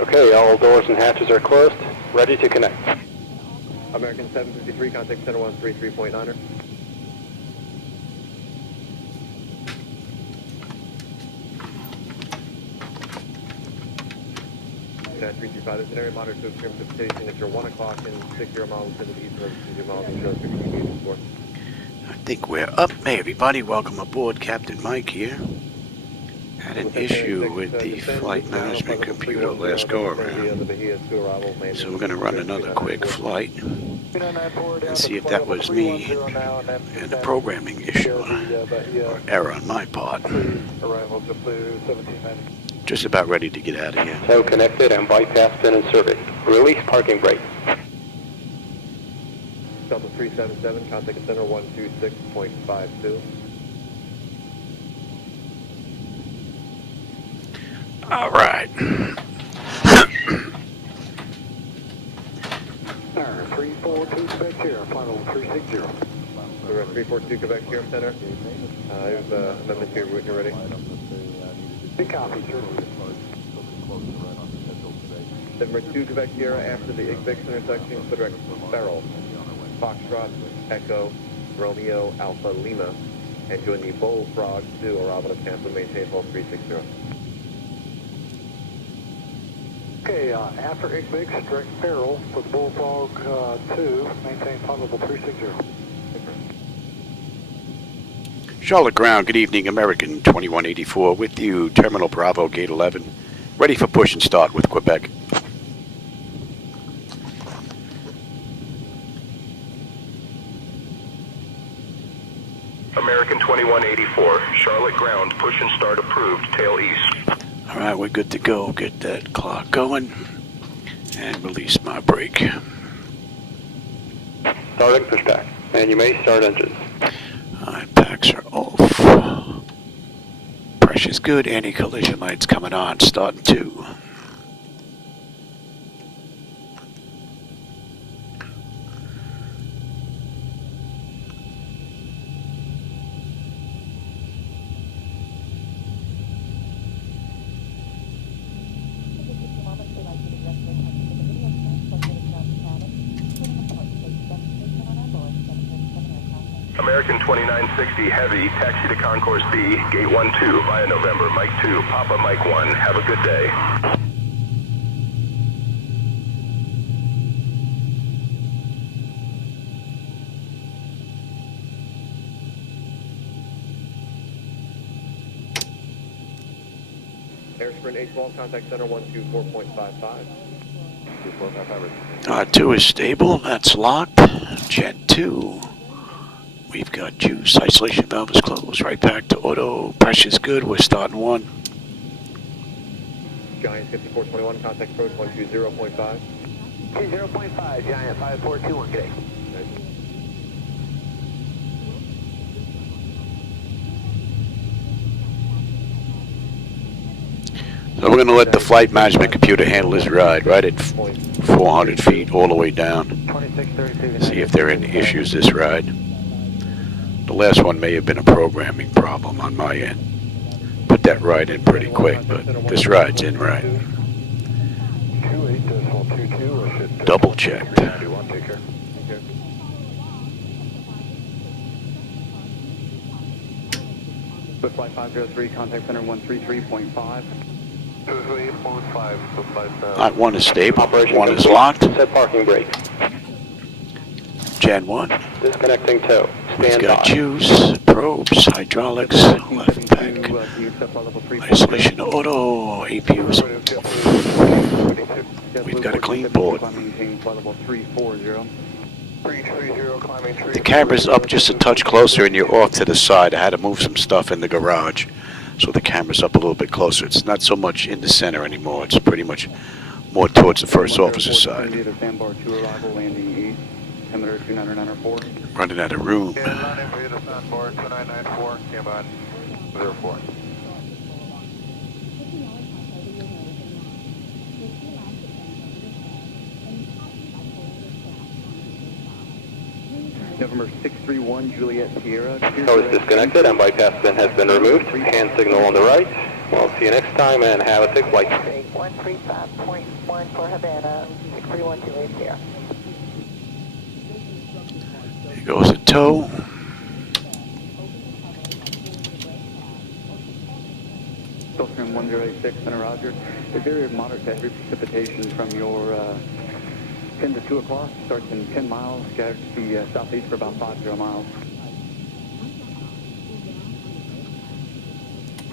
Okay, all doors and hatches are closed. Ready to connect. American 753, contact center 133.9er. United 335, this is an area monitor to extreme precipitation at your 1 o'clock and 60 miles to the east of 60 miles and 0 communications for. I think we're up. Hey everybody, welcome aboard. Captain Mike here. Had an issue with the flight management computer last go around. So we're going to run another quick flight and see if that was me and a programming issue or error on my part. Just about ready to get out of here. So connected and bypass pin and survey. Release parking brake. Delta 377, contact center 126.52. All right. 342 Quebec here, final 360. We're at 342 Quebec here, center. I have amendment to your route, you're ready. Big copy, sir. Number 2 Quebec Sierra after the Igvix intersection, to direct Farrell, Foxtrot, Echo, Romeo, Alpha, Lima, and join the Bullfrog 2 arrival to cancel, maintain hold 360. Okay, after Igvix, direct Farrell with Bullfrog 2, maintain possible 360. Charlotte Ground, good evening, American 2184 with you, Terminal Bravo, Gate 11. Ready for push and start with Quebec. American 2184, Charlotte Ground, push and start approved, tail east. All right, we're good to go. Get that clock going and release my brake. Starting pushback. And you may start engines. All right, packs are off. Pressure's good. Anti-collision lights coming on. Starting 2. American 2960 Heavy, taxi to Concourse B, Gate 12 via November, Mike 2, Papa Mike 1. Have a good day. Airsprint H-Wall, contact center 124.55. 2 is stable. That's locked. Jet 2. We've got juice. Isolation valve is closed. Right back to auto. Pressure's good. We're starting 1. Giant 5421, contact approach 120.5. 0.5, Giant 5421, good day. So we're going to let the flight management computer handle this ride right at 400 feet all the way down. See if there are any issues this ride. The last one may have been a programming problem on my end. Put that ride in pretty quick, but this ride's in right. Double checked. Swift Flight 503, contact center 133.5. 238.5. Lot 1 is stable. Operation 1 is complete. locked. Set parking brake. Gen 1. Disconnecting tow. We've Stand got by. juice, probes, hydraulics, left pack, isolation auto, APUs. We've got a clean board. The camera's up just a touch closer and you're off to the side. I had to move some stuff in the garage, so the camera's up a little bit closer. It's not so much in the center anymore. It's pretty much more towards the first officer's side. Running out of room. November 631 Juliet Sierra. Tow is disconnected and bypass pin has been removed. Hand signal on the right. Well, see you next time and have a safe flight. 135.1 for Havana, 6312 here. There goes a tow. Gulfstream 1086, Center Roger. Is there moderate to heavy precipitation from your 10 to 2 o'clock? Starts in 10 miles, scattered to the southeast for about 50 miles.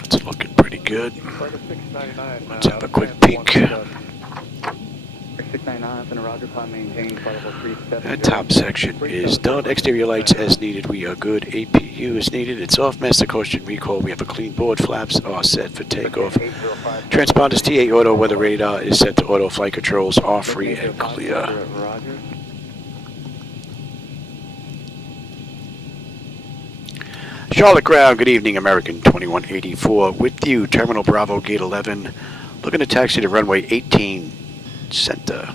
It's looking pretty good. Let's have a quick peek. 699, Center Roger, climb maintain, flight level 37. That top section is done. Exterior lights as needed. We are good. APU is needed. It's off. Master caution recall. We have a clean board. Flaps are set for takeoff. Transponders TA auto. Weather radar is set to auto. Flight controls are free and clear. Roger. Charlotte ground. Good evening, American 2184 with you. Terminal Bravo, Gate 11. Looking to taxi to runway 18 center.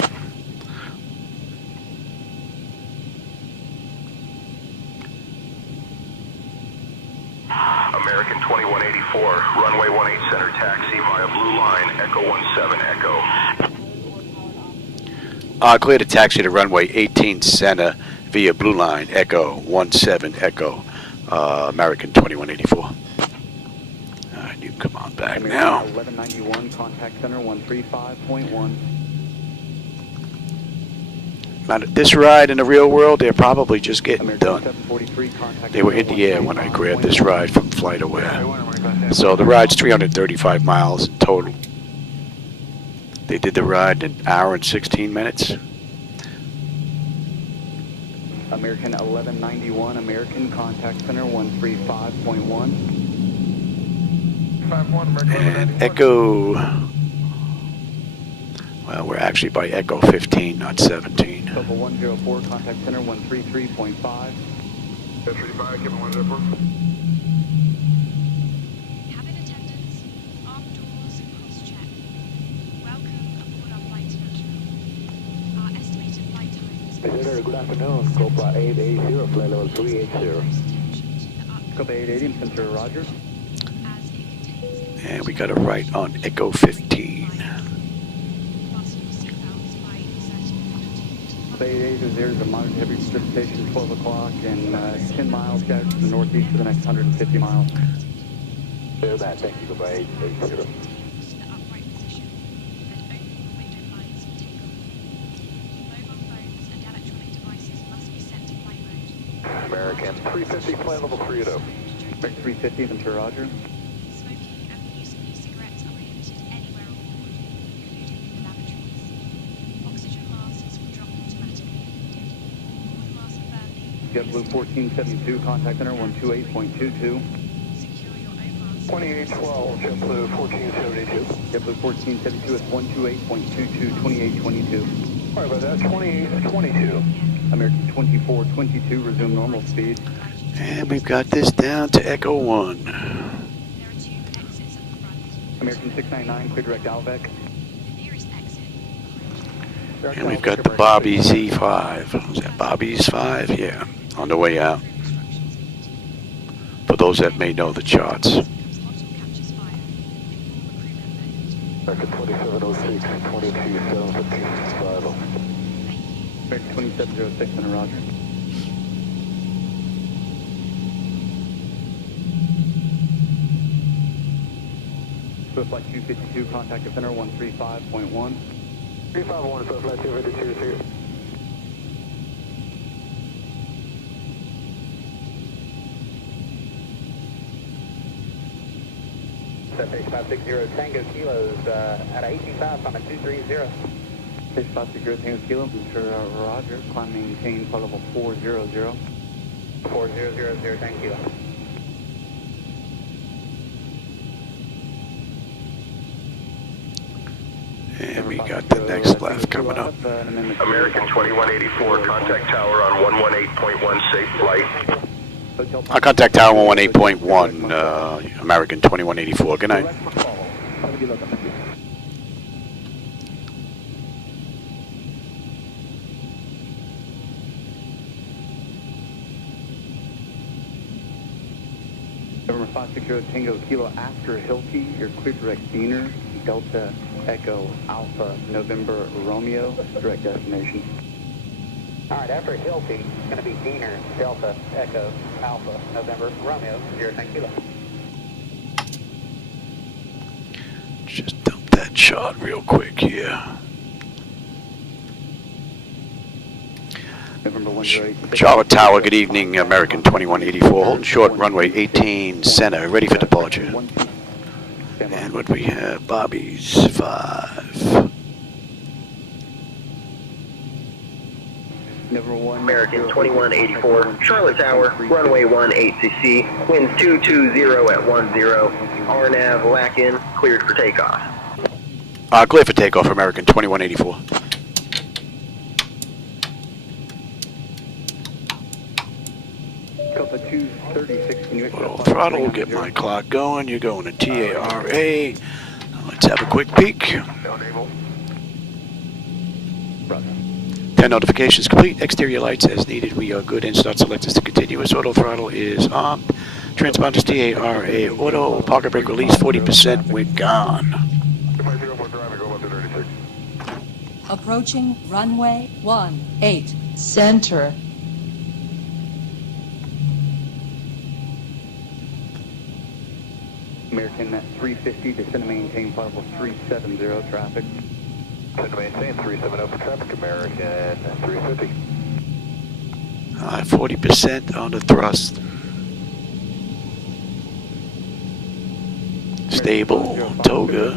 American 2184, runway 18 center taxi via blue line, Echo 17 Echo. Clear to taxi to runway 18 center via blue line, Echo 17 Echo. American 2184. You can come on back now. 1191, contact center 135.1. Now, this ride in the real world, they're probably just getting done. 743, contact They were in the air when I grabbed this ride from FlightAware. So the ride's 335 miles in total. They did the ride in an hour and 16 minutes. American 1191, American contact center 135.1. And Echo, well, we're actually by Echo 15, not 17. Topo 104, contact center 133.5. 35, Kevin 104. Cabin attendants, armed doors, cross-check. Welcome aboard our flight to Nashville. Our estimated flight time is... Good afternoon, Cobra 880, flight level 380. Copa 880, center Roger. And we got a right on Echo 15. Copa 880, there's a moderate heavy precipitation 12 o'clock and 10 miles scattered to the northeast for the next 150 miles. Clear that, thank you, Cobra 880. American 350, flight level 30. American 350, center Roger. Smoking and the use of e-cigarettes are prohibited anywhere on board, including in the lavatories. Oxygen masks will drop automatically if needed. All masks firmly. JetBlue 1472, contact center 128.22. Secure your own mask. 2812, JetBlue 1472. JetBlue 1472 is 128.22, 2822. Sorry about that, 2822. American 2422, resume normal speed. And we've got this down to Echo 1. There are 2 exits at the front. American 699, clear direct Alvec. The nearest exit. And we've got the Bobby Z5. Was that Bobby's 5? Yeah, on the way out. Instructions needed. For those that may know the charts. Comes throttle captures fire. Inform the crew member. American 2706, 22750, arrival. American 2706, center Roger. Swift Flight 252, contact the center 135.1. 351, Swift Flight 252 here. Base 560 Tango Kilos at 185, I'm at 230. Base 560 Tango Kilo, Mr. Roger, climb maintain flight level 400. 4000 Tango Kilo. And we got the next left coming up. American 2184, contact tower on 118.1, safe flight. Our contact tower 118.1, American 2184. Good night. November 560 Tango Kilo after Hilti, you're clear direct Diener, Delta Echo Alpha November Romeo, direct destination. All right, after Hilti, it's going to be Diener, Delta Echo Alpha November Romeo, 010 Kilo. Just dump that shot real quick here. Charlotte Tower, good evening, American 2184. Holding short, runway 18 center, ready for departure. And what we have, Bobby's 5. American 2184, Charlotte Tower, runway 18 ATC, winds 220 at 10, RNAV LAC in, cleared for takeoff. Clear for takeoff, American 2184. Well, throttle, get my clock going. You're going to TARA. Let's have a quick peek. 10 notifications complete. Exterior lights as needed. We are good. Start selectors to continuous. Auto throttle is on. Transponders TARA. Auto pocket brake release 40%. We're gone. Approaching runway 18 center. American 350, descend to maintain flight level 370 traffic. Descend to maintain 370 for traffic, American 350. 40% on the thrust. Stable, toga.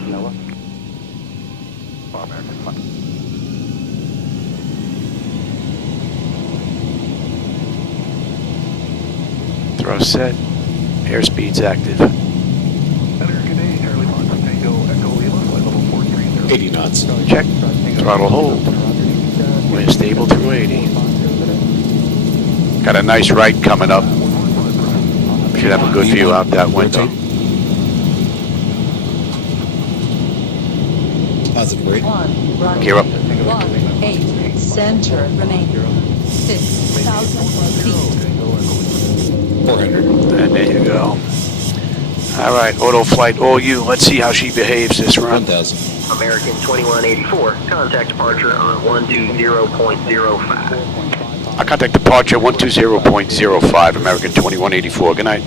Thrust set. Airspeed's active. 80 knots. Check. Throttle hold. We're stable through 80. Got a nice right coming up. Should have a good view out that window. Positive rate. Gear up. 18 center. Remain 6,000 feet. 400. And there you go. All right, auto flight, all you. Let's see how she behaves this run. 1,000. American 2184, contact departure on 120.05. I contact departure 120.05, American 2184. Good night.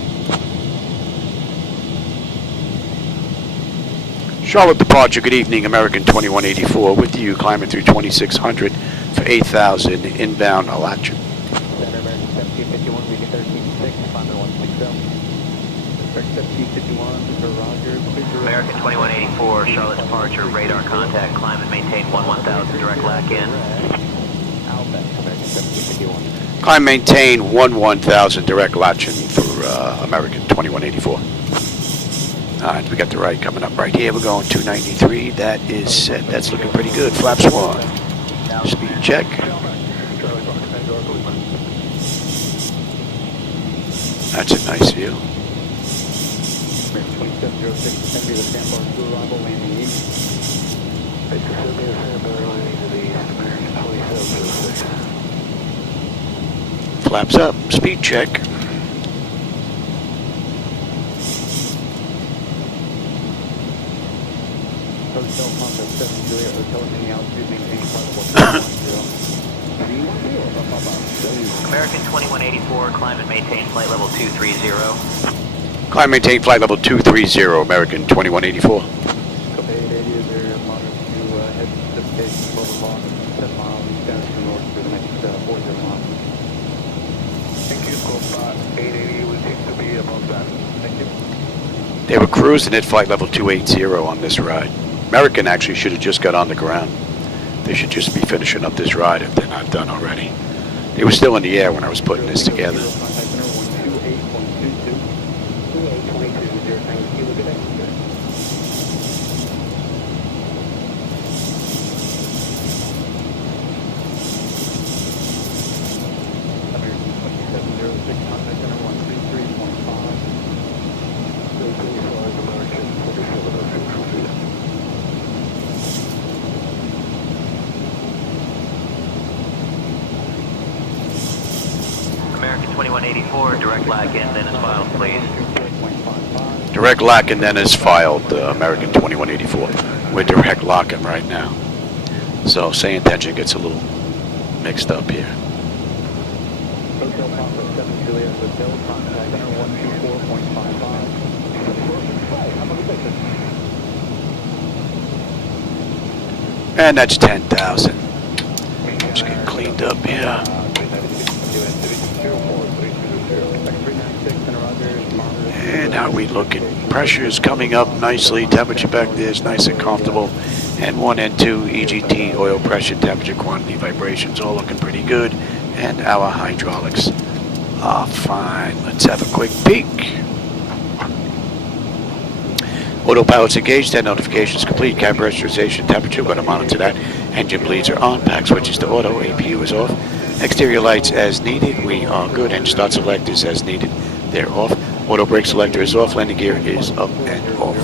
Charlotte departure, good evening, American 2184. With you, climbing through 2600 for 8,000 inbound Alachua. Center American 1751, reading 13.6, climbing 160. American 1751, for Roger. American 2184, Charlotte departure, radar contact, climb and maintain 11,000, direct LAC in. Alpha, American 1751. Climb maintain 11,000 direct latching for American 2184. Alright, we got the right coming up right here. We're going 293. That is set. That's looking pretty good. Flaps 1. Speed check. That's a nice view. 2706, descend to the Sandbar to arrival, landing east. Flaps up. Speed check. Hotel Honda 7 Juliet Hotel in the altitude, maintaining flight level 210. American 2184, climb and maintain flight level 230. Climb maintain flight level 230, American 2184. Copa 880 is area moderate to head precipitation, 12 o'clock, 7 miles east to north for the next 40 miles. Thank you, Copa 880, we seem to be above that. Thank you. They were cruising at flight level 280 on this ride. American actually should have just got on the ground. They should just be finishing up this ride if they're not done already. They were still in the air when I was putting this together. American 2184, direct LAC in, then as filed, please. Direct locking then is filed, American 2184. We're direct locking right now. So SayIntention gets a little mixed up here. Hotel Papa 7 Juliet Hotel, contact center 124.55. And that's 10,000. Just get cleaned up here. And how are we looking? Pressure is coming up nicely. Temperature back there is nice and comfortable. And 1 and 2 EGT, oil pressure, temperature, quantity, vibrations, all looking pretty good. And our hydraulics are fine. Let's have a quick peek. Autopilot's engaged, head notifications complete, cab pressurization, temperature, we're going to monitor that. Engine bleeds are on, pack switches to auto, APU is off. Exterior lights as needed, we are good. Engine start selectors as needed, they're off. Auto brake selector is off, landing gear is up and off.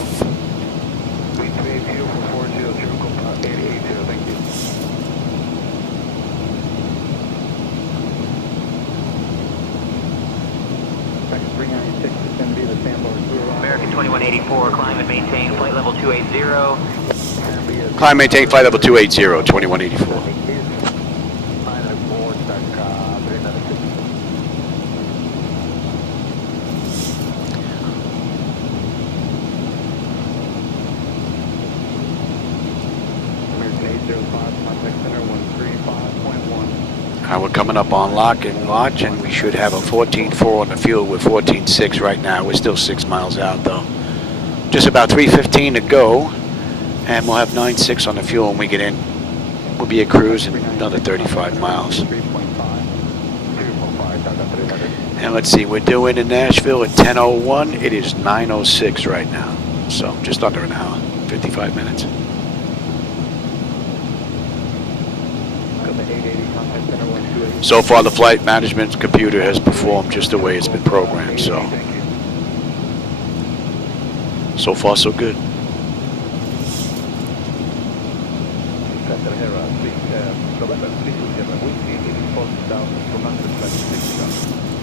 American 2184, climb and maintain flight level 280. Climb, maintain flight level 280, 2184. We're coming up on lock and launch, and we should have a 14.4 on the fuel with 14.6 right now. We're still 6 miles out though. Just about 3:15 to go, and we'll have 9.6 on the fuel when we get in. We'll be at cruise in another 35 miles. And let's see, we're due in Nashville at 10:01. It is 9:06 right now, so just under an hour, 55 minutes. So far, the flight management computer has performed just the way it's been programmed, so far so good.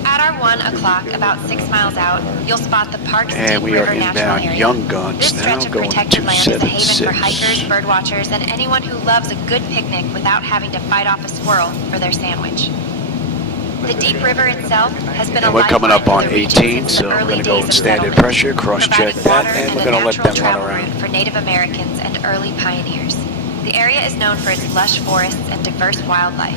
At our 1 o'clock, about 6 miles out, you'll spot the park's And Deep we are River National inbound Area. Young Guns This now, stretch of going protected to land is a haven 276. for hikers, birdwatchers, and anyone who loves a good picnic without having to fight off a squirrel for their sandwich. The Deep River itself has been a And we're coming up lifeline on for the region 18, since so the we're early going to go days in of standard settlement, pressure, cross-check providing that, water and we're a going to let natural them run travel around. route for Native Americans and early pioneers. The area is known for its lush forests and diverse wildlife.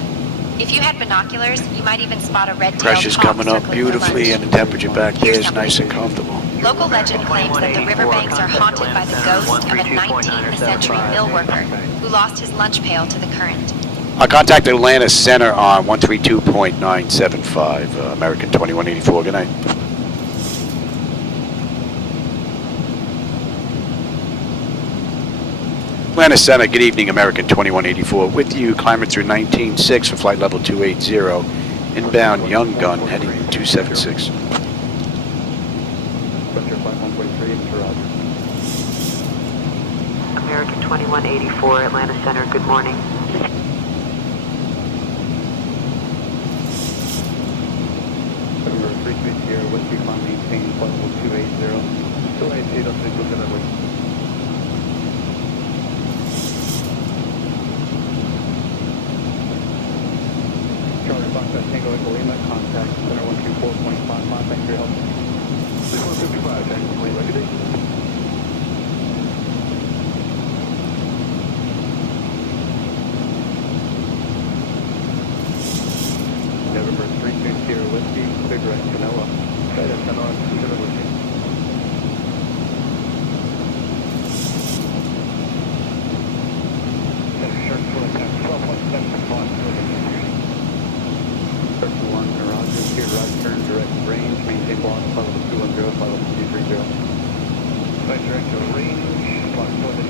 If you had binoculars, you might even spot a red-tailed Pressure's hawk coming up circling for beautifully, lunch. and the temperature back there Here's is something. nice and comfortable. Local legend claims that the riverbanks are haunted by the ghost of a 19th century mill worker who lost his lunch pail to the current. I'll contact Atlanta Center on 132.975, American 2184. Good night. Atlanta Center, good evening, American 2184. With you, climbing through 19.6 for flight level 280. Inbound Young Gun, heading 276. American 2184, Atlanta Center, good morning. November 360, Whiskey Climb, maintain flight level 280. 280, Charlie Foxtrot Tango Echo Lima, contact center 124.55. Thanks for your help. 6155, Tango Lima, good day. November 360, Whiskey, clear direct Canela. That is 10 on, 7 Whiskey. Roger, clear right turn, direct range, maintain block, flight level 210, flight level 230. Right direct range, block 430.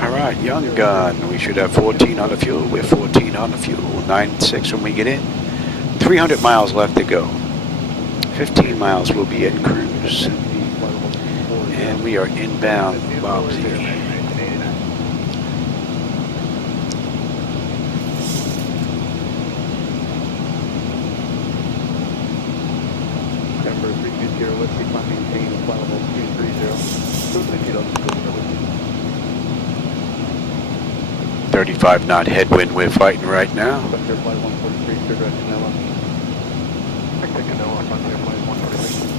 All right, Young Gun. We should have 14 on the fuel. We're 14 on the fuel. 9.6 when we get in. 300 miles left to go. 15 miles will be at cruise. And we are inbound Bobsy. November 320, Whiskey, climb maintain, flight level 230. 35 knot headwind we're fighting right now. Frontier flight 143, clear direction NOAA. Taking NOAA, Frontier flight 143.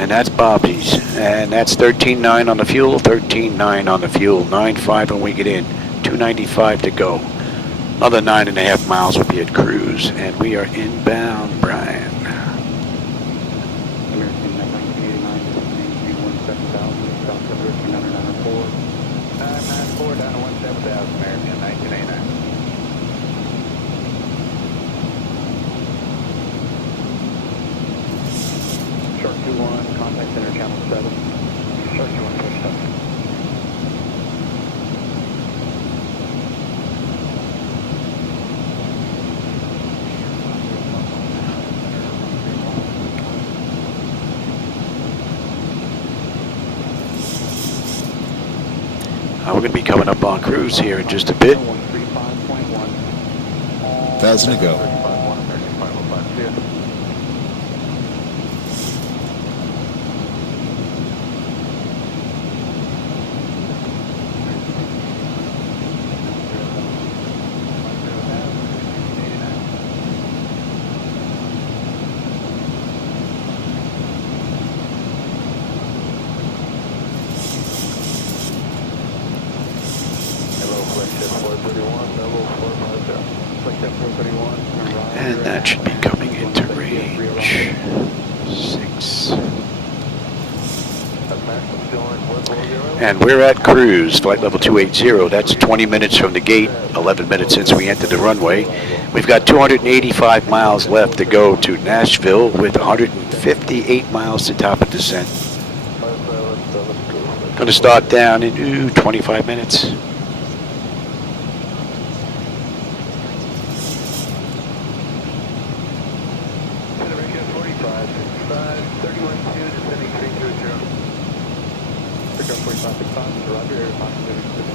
And that's Bobby's. And that's 13.9 on the fuel, 13.9 on the fuel, 9.5 when we get in, 295 to go. Another 9.5 miles will be at cruise, and we are inbound, Brian. American 1989, maintain 17,000, South Coast 994. 994 down to 17,000, American 1989. Shark 21, contact center channel 7. Shark 21, push up. We're going to be coming up on cruise here in just a bit. 1,000 to go. And that should be coming into range. 6. And we're at cruise, flight level 280. That's 20 minutes from the gate, 11 minutes since we entered the runway. We've got 285 miles left to go to Nashville with 158 miles to top of descent. Going to start down in 25 minutes.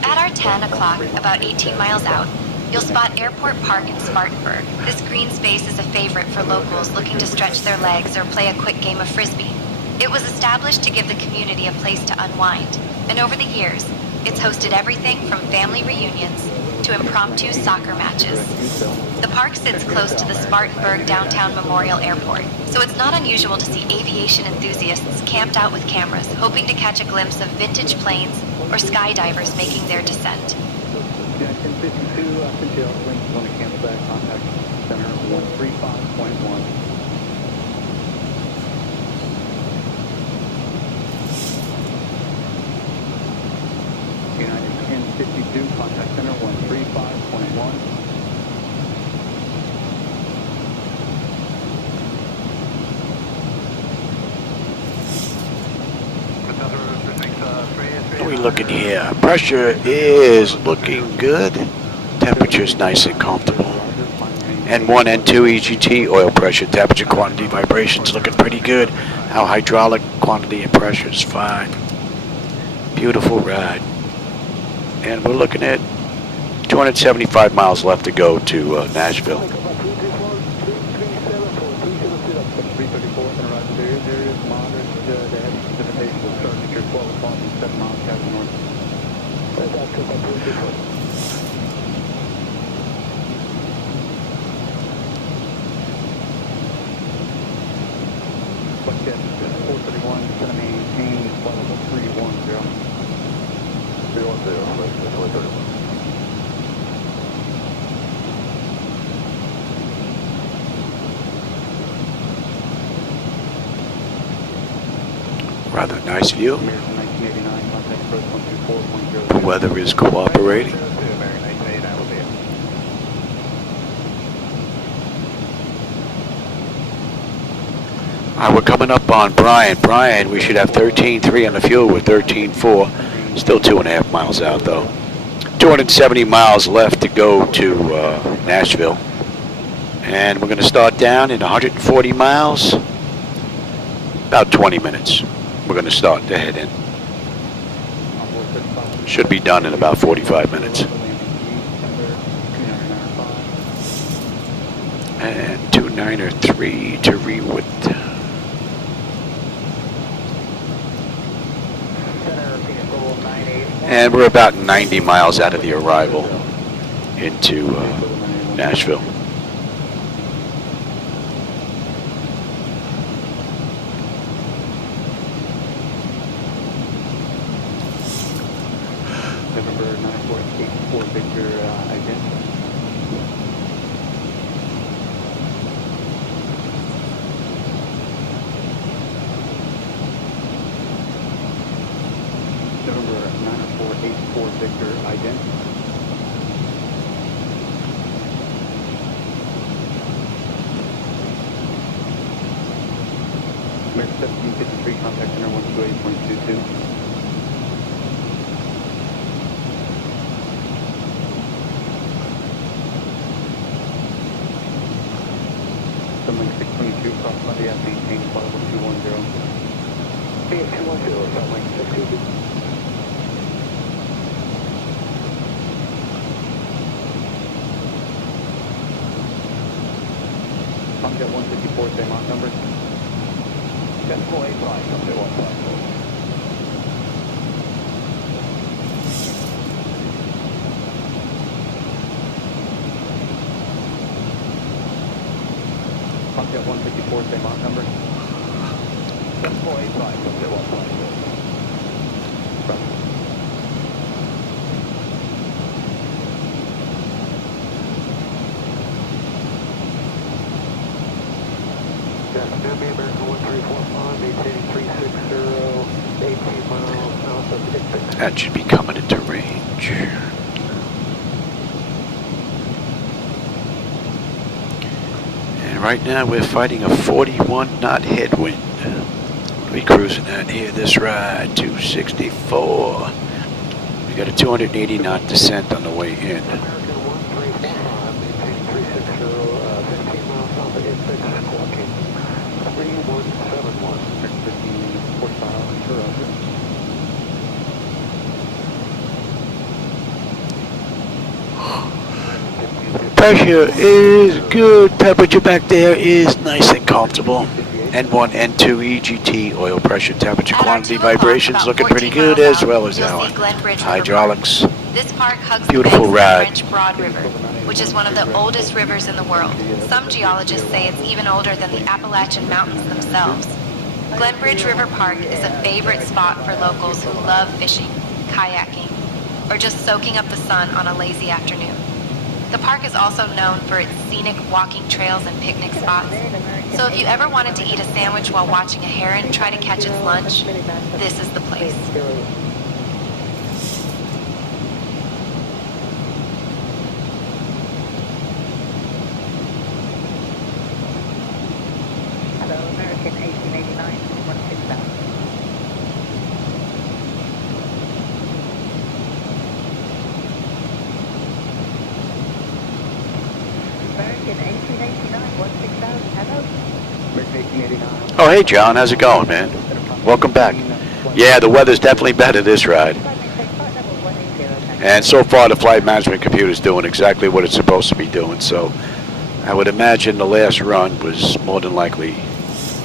At our 10 o'clock, about 18 miles out, you'll spot Airport Park in Spartanburg. This green space is a favorite for locals looking to stretch their legs or play a quick game of frisbee. It was established to give the community a place to unwind, and over the years, it's hosted everything from family reunions to impromptu soccer matches. The park sits close to the Spartanburg Downtown Memorial Airport, so it's not unusual to see aviation enthusiasts camped out with cameras, hoping to catch a glimpse of vintage planes or skydivers making their descent. Yeah, 1052, Central Link, want to cancel that, contact center 135.1. United 1052, contact center 135.1. What are we looking here? Pressure is looking good. Temperature's nice and comfortable. N1, N2, EGT, oil pressure, temperature, quantity, vibrations looking pretty good. Our hydraulic quantity and pressure is fine. Beautiful ride. And we're looking at 275 miles left to go to Nashville. 334 in arrival area. There is moderate to heavy precipitation. Starting at 12 o'clock and 7 miles south north. Flightdeck 431 is going to maintain flight level 310. 310, 431. Rather nice view. American 1989, contact approach 124.0. The weather is cooperating. American 1989 will be it. All right, we're coming up on Brian. Brian, we should have 13.3 on the fuel with 13.4. Still 2.5 miles out, though. 270 miles left to go to Nashville. And we're going to start down in 140 miles. About 20 minutes. We're going to start to head in. Should be done in about 45 minutes. And 293 to Rewood. And we're about 90 miles out of the arrival into Nashville. November 9484 Victor, identity. November 9484 Victor, identity. American 1753, contact center 128.22. Sunlink 622, cross Monday, I've maintained flight level 210. Hey, 210, Sunlink 622. Tomcat 154, same Mach number. 10.85, Tomcat 154. Tomcat 154, same Mach number. 10.85, Tomcat 154. American 1345, maintaining 360, 18 miles south of X-ATC. That should be coming into range. And right now we're fighting a 41 knot headwind. What are we cruising at here this ride? 264. We got a 280 knot descent on the way in. American 1345, maintaining 360, 15 miles south of X-ATC, clocking 3171. 1545, sure, Roger. Pressure is good. Temperature back there is nice and comfortable. N1, N2, EGT, oil pressure, temperature, quantity, vibrations looking pretty good, as well as our hydraulics. This park hugs Beautiful the ride. French Broad River, which is one of the oldest rivers in the world. Some geologists say it's even older than the Appalachian Mountains themselves. Glenbridge River Park is a favorite spot for locals who love fishing, kayaking, or just soaking up the sun on a lazy afternoon. The park is also known for its scenic walking trails and picnic spots. So if you ever wanted to eat a sandwich while watching a heron try to catch its lunch, this is the place. Hello, American 1889, 16,000. American 1889, 16,000, hello. American 1889. Oh, hey, John. How's it going, man? Welcome back. Yeah, the weather's definitely better this ride. And so far, the flight management computer is doing exactly what it's supposed to be doing. So I would imagine the last run was more than likely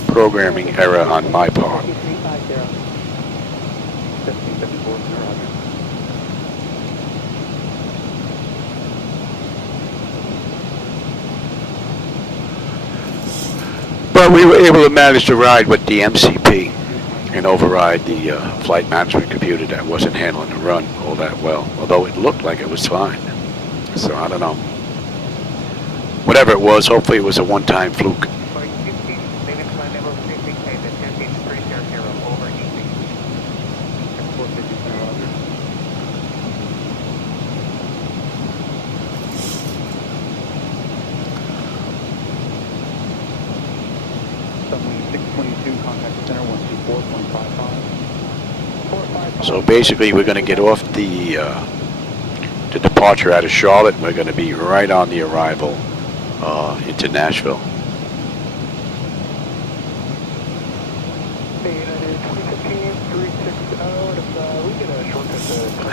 programming error on my part. 1754, sure, Roger. But we were able to manage to ride with the MCP and override the flight management computer that wasn't handling the run all that well, although it looked like it was fine. So I don't know. Whatever it was, hopefully it was a one-time fluke. Flight 15, leaving flight level 36, descending 300, over easy. 450, center, Roger. Sunlink 622, contact center 124.55. So basically we're going to get off the departure out of Charlotte, and we're going to be right on the arrival into Nashville. Hey, United 2015, 360, and if we get a shortcut to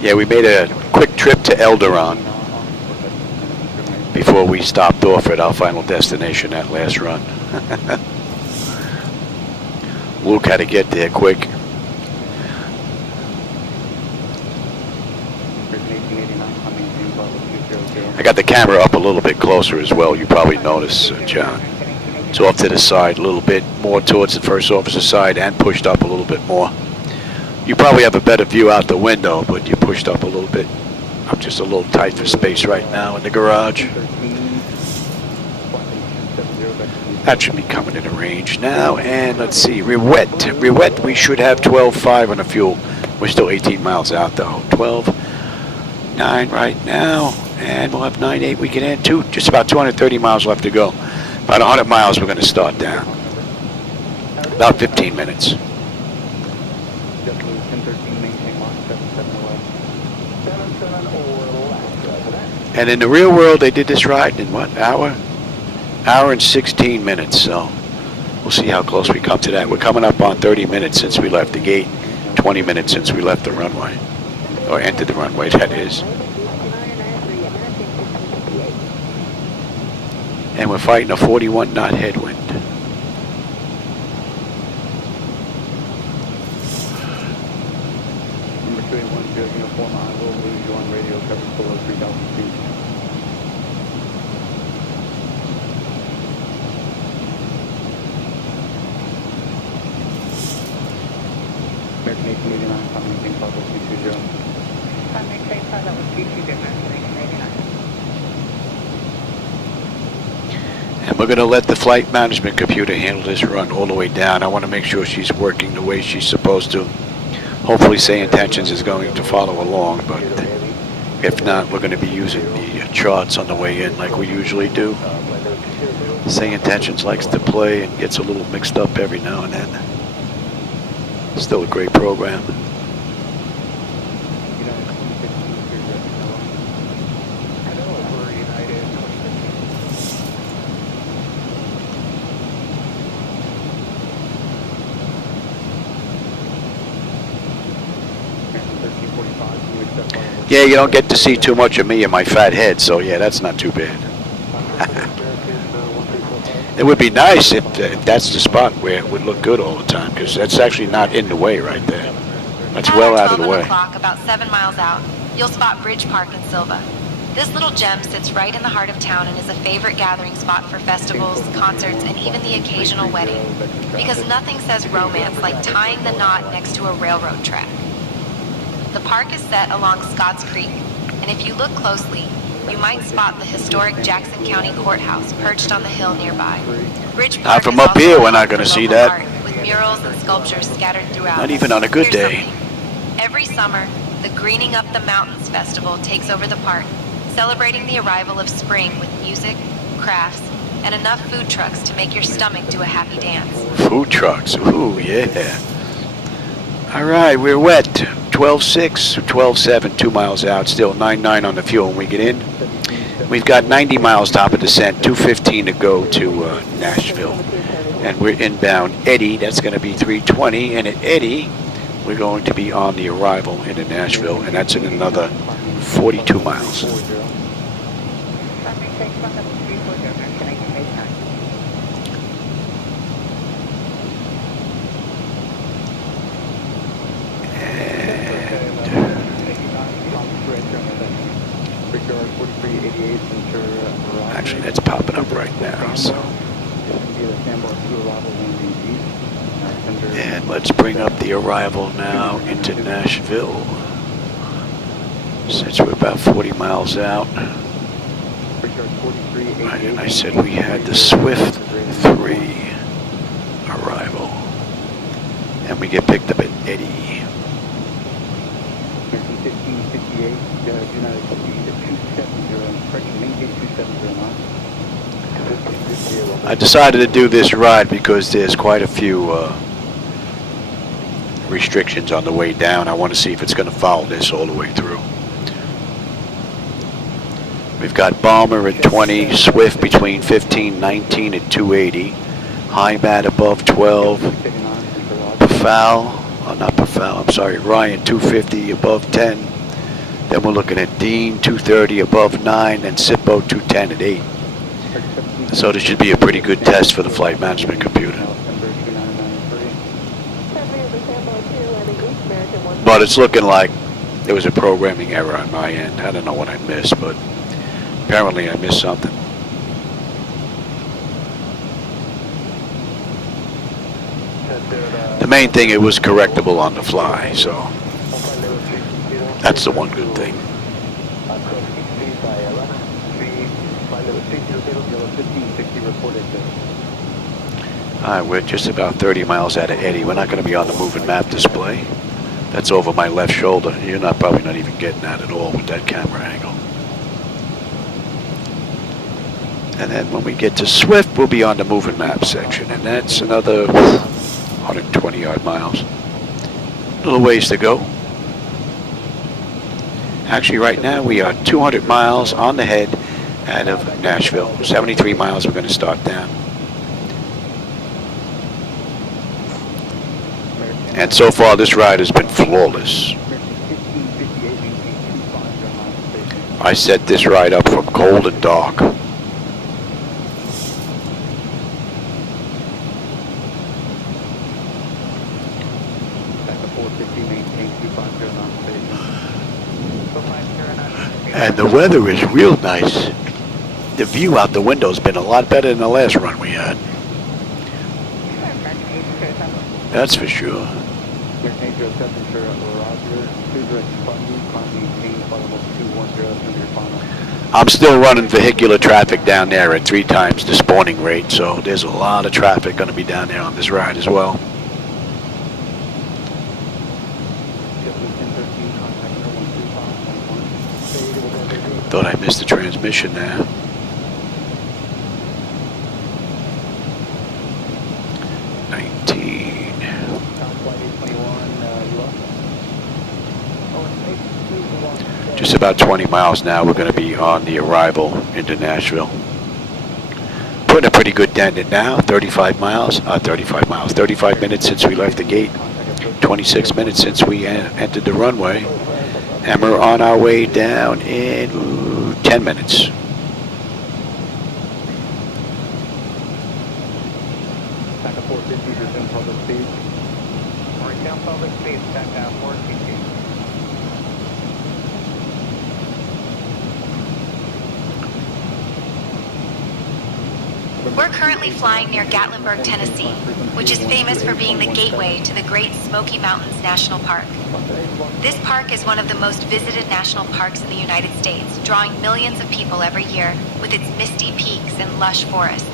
Yeah, we made a quick trip to Elderon before we stopped off at our final destination, that last run. Luke had to get there quick. I got the camera up a little bit closer as well. You probably noticed, John. It's off to the side a little bit more towards the first officer's side and pushed up a little bit more. You probably have a better view out the window, but you pushed up a little bit. I'm just a little tight for space right now in the garage. That should be coming into range now. And let's see, Riwet, we should have 12.5 on the fuel. We're still 18 miles out though. 12.9 right now. And we'll have 9.8 we can add to. Just about 230 miles left to go. About 100 miles we're going to start down. About 15 minutes. And in the real world, they did this ride in what, hour and 16 minutes. So we'll see how close we come to that. We're coming up on 30 minutes since we left the gate, 20 minutes since we left the runway, or entered the runway, that is. And we're fighting a 41 knot headwind. Number 210 uniform, I will lose you on radio coverage below 3,000 feet. American 1889, I'm maintaining Bravo 220. I'm maintaining that was 220, American 1889. And we're going to let the flight management computer handle this run all the way down. I want to make sure she's working the way she's supposed to. Hopefully SayIntentions is going to follow along, but if not, we're going to be using the charts on the way in like we usually do. SayIntentions likes to play and gets a little mixed up every now and then. Still a great program. Yeah, you don't get to see too much of me and my fat head, so yeah, that's not too bad. It would be nice if that's the spot where it would look good all the time, because that's actually not in the way right there. That's well out of the way. O'clock, about 7 miles out, you'll spot Bridge Park in Silva. This little gem sits right in the heart of town and is a favorite gathering spot for festivals, concerts, and even the occasional wedding. Because nothing says romance like tying the knot next to a railroad track. The park is set along Scotts Creek, and if you look closely, you might spot the historic Jackson County Courthouse perched on the hill nearby. Bridge Park Not from up here, we're not going to see that. With murals and sculptures scattered throughout. Not even on a good day. Every summer, the Greening Up the Mountains Festival takes over the park, celebrating the arrival of spring with music, crafts, and enough food trucks to make your stomach do a happy dance. Food trucks, ooh, yeah. All right, we're wet. 12.6, 12.7, 2 miles out, still 9.9 on the fuel when we get in. We've got 90 miles top of descent, 2:15 to go to Nashville. And we're inbound Eddy, that's going to be 3:20, and at Eddy, we're going to be on the arrival into Nashville, and that's in another 42 miles. Actually, that's popping up right now, so. And let's bring up the arrival now into Nashville. Since we're about 40 miles out. Right, and I said we had the Swift 3 arrival. And we get picked up at Eddy. I decided to do this ride because there's quite a few restrictions on the way down. I want to see if it's going to follow this all the way through. We've got Balmer at 20, Swift between 15, 19 at 280, High Mat above 12, Ryan 250 above 10. Then we're looking at Dean 230 above 9 and Sippo 210 at 8. So this should be a pretty good test for the flight management computer. But it's looking like there was a programming error on my end. I don't know what I missed, but apparently I missed something. The main thing, it was correctable on the fly, so that's the one good thing. Alright, we're just about 30 miles out of Eddie. We're not going to be on the moving map display. That's over my left shoulder. You're probably not even getting that at all with that camera angle. And then when we get to Swift, we'll be on the moving map section, and that's another 120 odd miles. A little ways to go. Actually, right now we are 200 miles on the head out of Nashville. 73 miles we're going to start down. And so far this ride has been flawless. I set this ride up from cold and dark. And the weather is real nice. The view out the window's been a lot better than the last run we had. That's for sure. I'm still running vehicular traffic down there at 3 times the spawning rate, so there's a lot of traffic going to be down there on this ride as well. Thought I missed the transmission there. Just about 20 miles now, we're going to be on the arrival into Nashville. Putting a pretty good dent in now, 35 minutes since we left the gate, 26 minutes since we entered the runway, and we're on our way down in 10 minutes. Back up 450, resume public speed. Resume public speed, back down 450. We're currently flying near Gatlinburg, Tennessee, which is famous for being the gateway to the Great Smoky Mountains National Park. This park is one of the most visited national parks in the United States, drawing millions of people every year with its misty peaks and lush forests.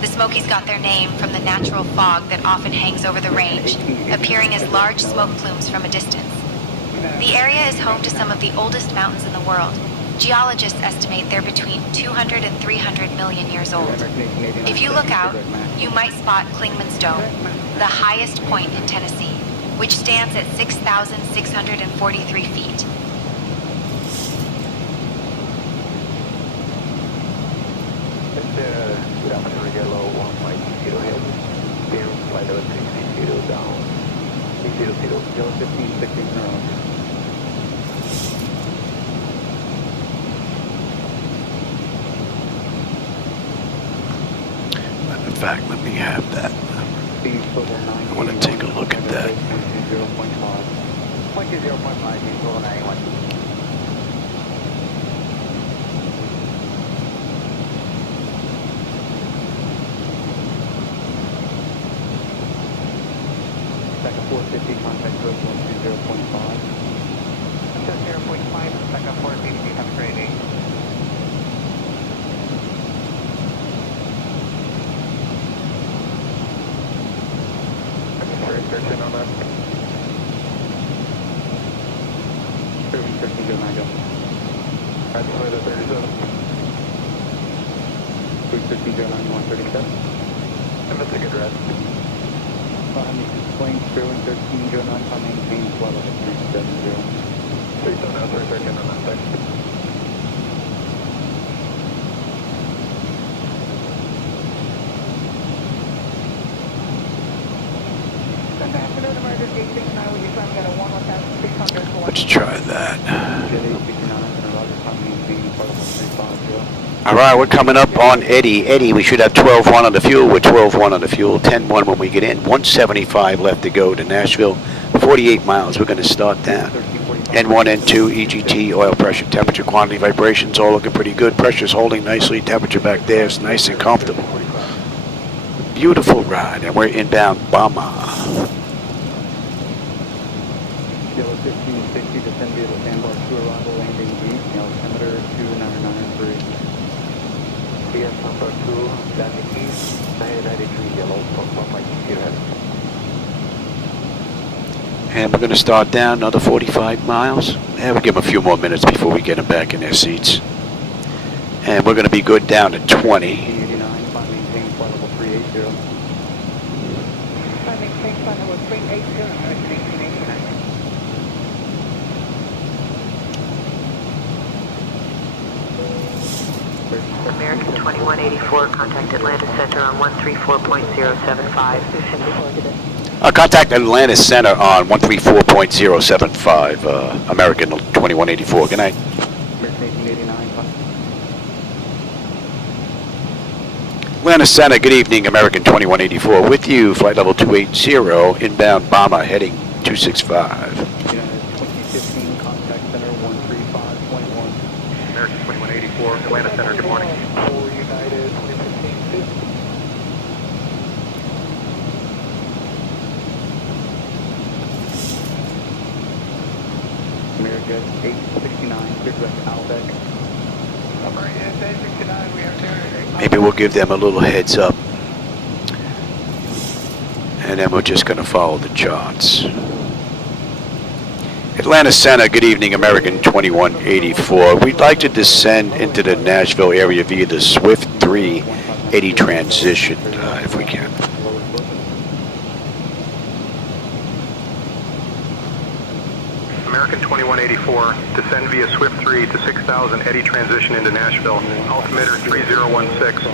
The Smokies got their name from the natural fog that often hangs over the range, appearing as large smoke plumes from a distance. The area is home to some of the oldest mountains in the world. Geologists estimate they're between 200 and 300 million years old. If you look out, you might spot Clingman's Dome, the highest point in Tennessee, which stands at 6,643 feet. Yellow 150 ahead. Down, flight level 60 down. 800, yellow 15, 16 around. In fact, let me have that. I want to take a look at that. 0.5, Back up 450, contact code 120.5. 0.5, back up 450, have a great day. Restriction on that. 13, go 9, go. That's only the 37. 315, go 9, 137. I'm a ticket red. Plane Sterling 13, go 9, maintain flight level 370. Please don't know, 13 on that side. That happened. Let's try that. All right, we're coming up on Eddie. Eddie, we should have 12-1 on the fuel. We're 12-1 on the fuel. 10-1 when we get in. 175 left to go to Nashville. 48 miles. We're going to start down. N1, N2, EGT, oil pressure, temperature, quantity, vibrations, all looking pretty good. Pressure's holding nicely. Temperature back there is nice and comfortable. Beautiful ride, and we're inbound Bama. Yellow 1560 descend via the sandbar to arrival, landing east, altimeter 2993. BS number 2, landing east, 993 yellow, from my computer. And we're going to start down another 45 miles. And we'll give them a few more minutes before we get them back in their seats. And we're going to be good down to 20. D89, flight maintain flight level 380. Flight maintain flight level 380, American 1889. American 2184, contact Atlanta Center on 134.075. Contact Atlanta Center on 134.075, American 2184. Good night. Atlanta Center, good evening, American 2184. With you, flight level 280, inbound Bama, heading 265. 2015, contact center 135.1. American 2184, Atlanta Center, good morning. For United 1550. American 869, direct Albeck. Maybe we'll give them a little heads up. And then we're just going to follow the charts. Atlanta Center, good evening, American 2184. We'd like to descend into the Nashville area via the Swift 380 transition, if we can. American 2184, descend via Swift 3 to 6000 Eddy transition into Nashville, altimeter 3016.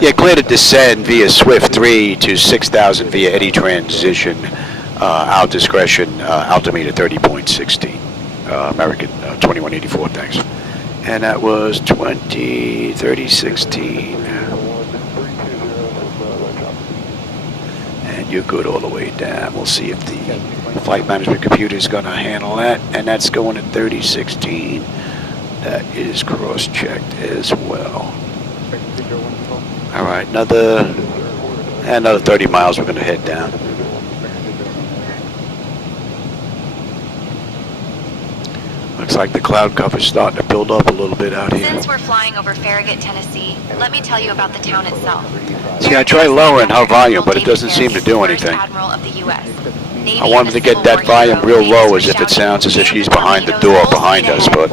Yeah, clear to descend via Swift 3 to 6000 via Eddy transition, out discretion, altimeter 30.16. American 2184, thanks. And that was 3016. And you're good all the way down. We'll see if the flight management computer is going to handle that. And that's going at 3016. That is cross-checked as well. All right, another 30 miles. We're going to head down. Looks like the cloud cover's starting to build up a little bit out here. Since we're flying over Farragut, Tennessee, let me tell you about the town itself. See, I tried lowering her volume, but it doesn't seem to do anything. Admiral of the U.S. I wanted to get that volume real low as if it sounds as if she's behind the door behind us, but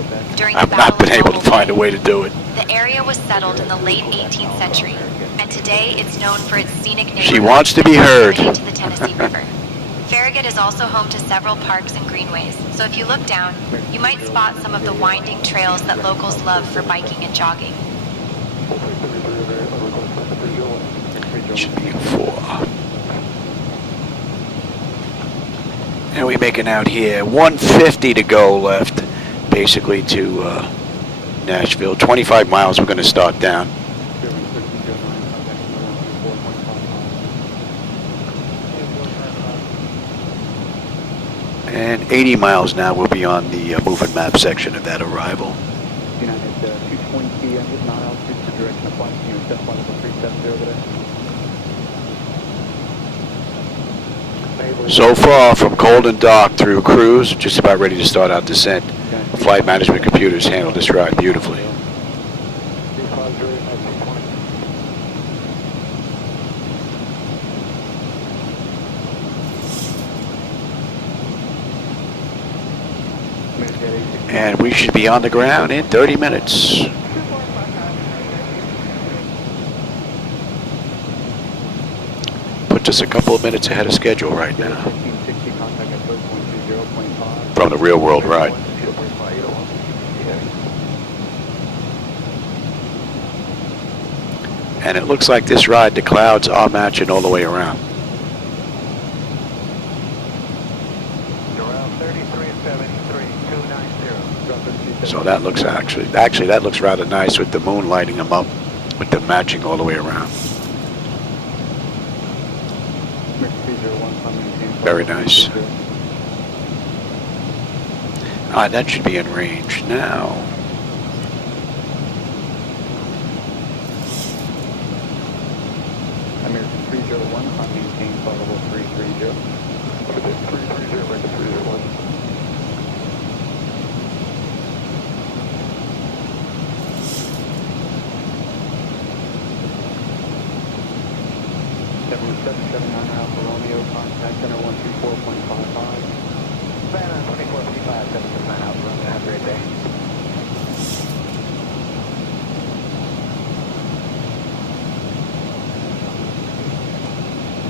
I've not been able to find a way to do it. The area was settled in the late 18th century, and today it's known for its scenic neighborhood. She wants to be heard. To the Tennessee River. Farragut is also home to several parks and greenways, so if you look down, you might spot some of the winding trails that locals love for biking and jogging. Should be 4. And we're making out here 150 to go left, basically to Nashville. 25 miles. We're going to start down. And 80 miles now. We'll be on the moving map section of that arrival. United 220 engine miles, the direction of flight, you set flight level 370 over there. So far, from cold and dark through cruise, just about ready to start out descent. Flight management computers handle this ride beautifully. And we should be on the ground in 30 minutes. Puts us a couple of minutes ahead of schedule right now. From the real world ride. And it looks like this ride, the clouds are matching all the way around. So that looks actually that looks rather nice with the moon lighting them up, with the matching all the way around. Very nice. Alright, that should be in range now. American 301, I'm maintaining flight level 330. 330, American 301. Seven 779 Alpha Romeo, contact center 134.55. Savannah 2455, 779 Alpha Romeo, have a great day.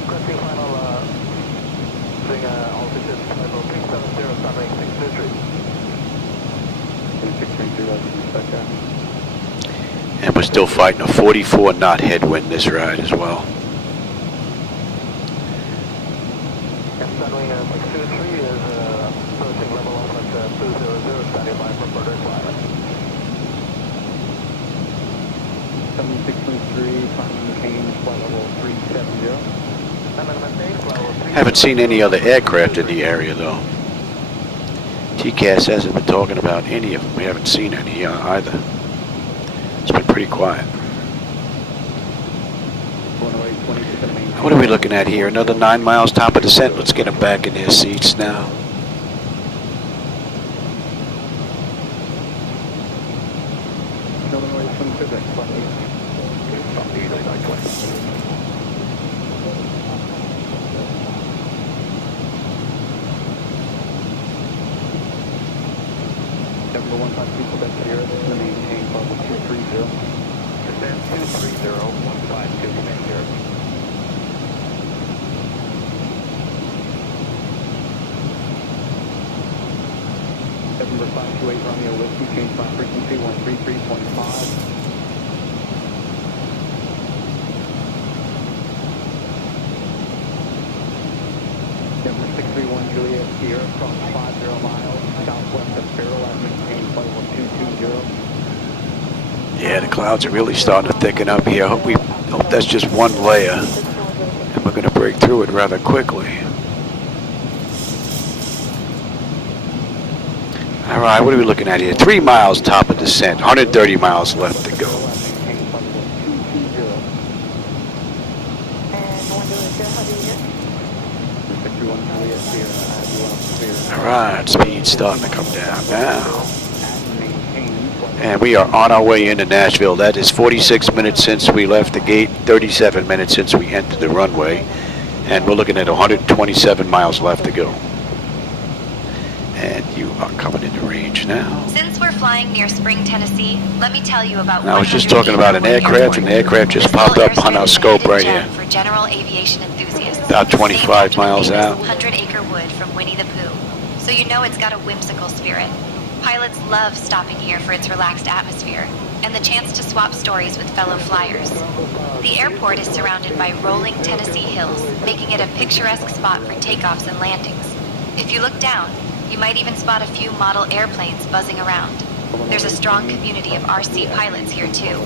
Requesting final, doing altitude level 370, summary 623. 632, I can respect that. And we're still fighting a 44 knot headwind this ride as well. Sunwing 623 is approaching level alpha at 200, standing by for further flight. 7623, final maintain flight level 370. Haven't seen any other aircraft in the area though. TCAS hasn't been talking about any of them. We haven't seen any either. It's been pretty quiet. What are we looking at here? Another 9 miles top of descent. Let's get them back in their seats now. Number 152 Quebec Sierra, this is the maintain level 230. Descend 230, 152 Quebec Sierra. Number 528 Romeo Whiskey, change my frequency 133.5. Number 631 Juliet Sierra, cross 50 miles, southwest of Farrell, I'm maintaining flight level 220. Yeah, the clouds are really starting to thicken up here. We hope that's just one layer, and we're going to break through it rather quickly. All right, what are we looking at here? 3 miles top of descent, 130 miles left to go. All right, speed's starting to come down now. And we are on our way into Nashville. That is 46 minutes since we left the gate, 37 minutes since we entered the runway. And we're looking at 127 miles left to go. And you are coming into range now. Since we're flying near Spring, Tennessee, let me tell you about. I was just talking about an aircraft, and the aircraft just popped up on our scope right here. For general aviation enthusiasts. About 25 miles out. 100-acre wood from Winnie the Pooh. So you know it's got a whimsical spirit. Pilots love stopping here for its relaxed atmosphere and the chance to swap stories with fellow flyers. The airport is surrounded by rolling Tennessee hills, making it a picturesque spot for takeoffs and landings. If you look down, you might even spot a few model airplanes buzzing around. There's a strong community of RC pilots here too.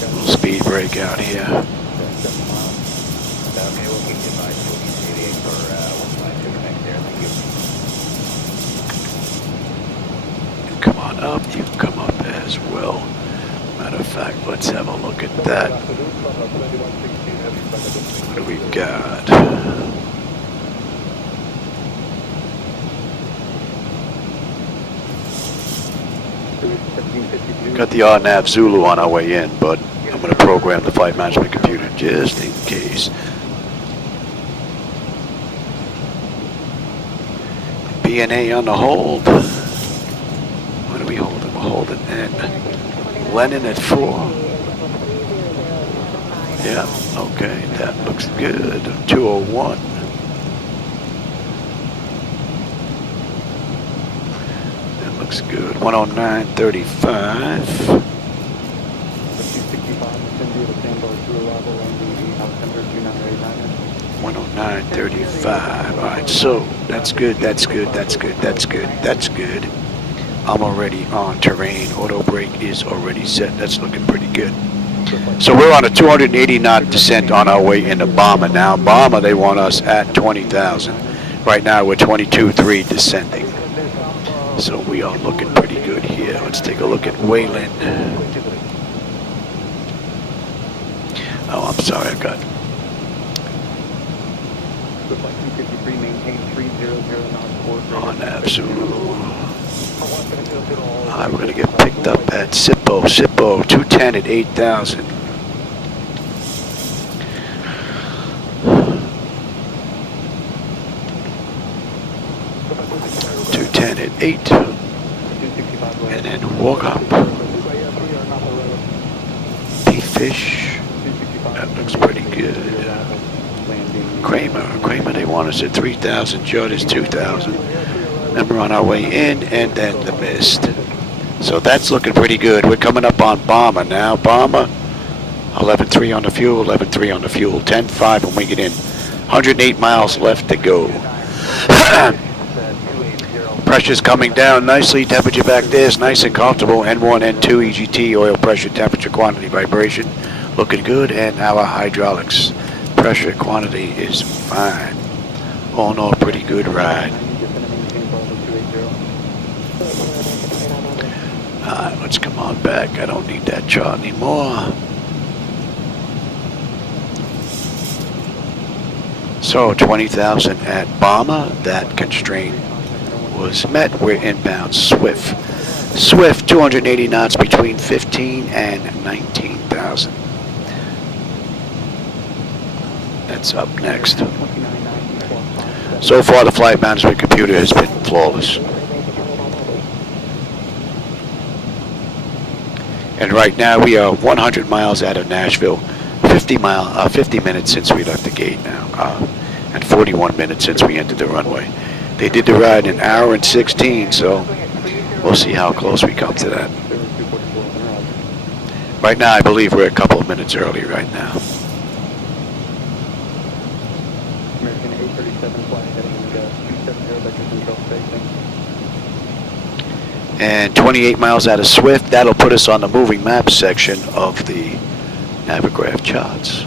Little speed break out here. Okay, we'll keep you in mind. We'll keep you for 152 Quebec there. Thank you. You come on up, you can come up as well. Matter of fact, let's have a look at that. What do we got? Got the RNAV Zulu on our way in, but I'm going to program the flight management computer just in case. KBNA on the hold. What are we holding? We're holding in Lennon at 4. Yeah, okay, that looks good. 201. looks good. 109.35. 109.35. Alright, so that's good, that's good, that's good, that's good, that's good. I'm already on terrain. Auto brake is already set. That's looking pretty good. So we're on a 280 knot descent on our way into Bomber now. Bomber, they want us at 20,000. Right now we're 22.3 descending. So we are looking pretty good here. Let's take a look at Wayland. Oh, I'm sorry, I got... RNAV-Z. Alright, we're going to get picked up at Sippo, 210 at 8,000. At 8, and then walk up. P-Fish, that looks pretty good. Kramer, they want us at 3,000. Judd is 2,000. Then we're on our way in, and then the mist. So that's looking pretty good. We're coming up on Bomber now. Bomber, 11.3 on the fuel, 11.3 on the fuel, 10.5 when we get in. 108 miles left to go. Pressure's coming down nicely. Temperature back there is nice and comfortable. N1, N2, EGT, oil pressure, temperature, quantity, vibration, looking good. And our hydraulics pressure, quantity is fine. All in all, pretty good ride. Alright, let's come on back. I don't need that chart anymore. So 20,000 at Bomber. That constraint was met. We're inbound Swift. Swift 280 knots between 15 and 19,000. That's up next. So far the flight management computer has been flawless. And right now we are 100 miles out of Nashville. 50 minutes since we left the gate now. And 41 minutes since we entered the runway. They did the ride in 1 hour and 16, so we'll see how close we come to that. Right now, I believe we're a couple of minutes early right now. American 837 flight heading 270 vector control station. And 28 miles out of Swift, that'll put us on the moving map section of the Navigraph charts.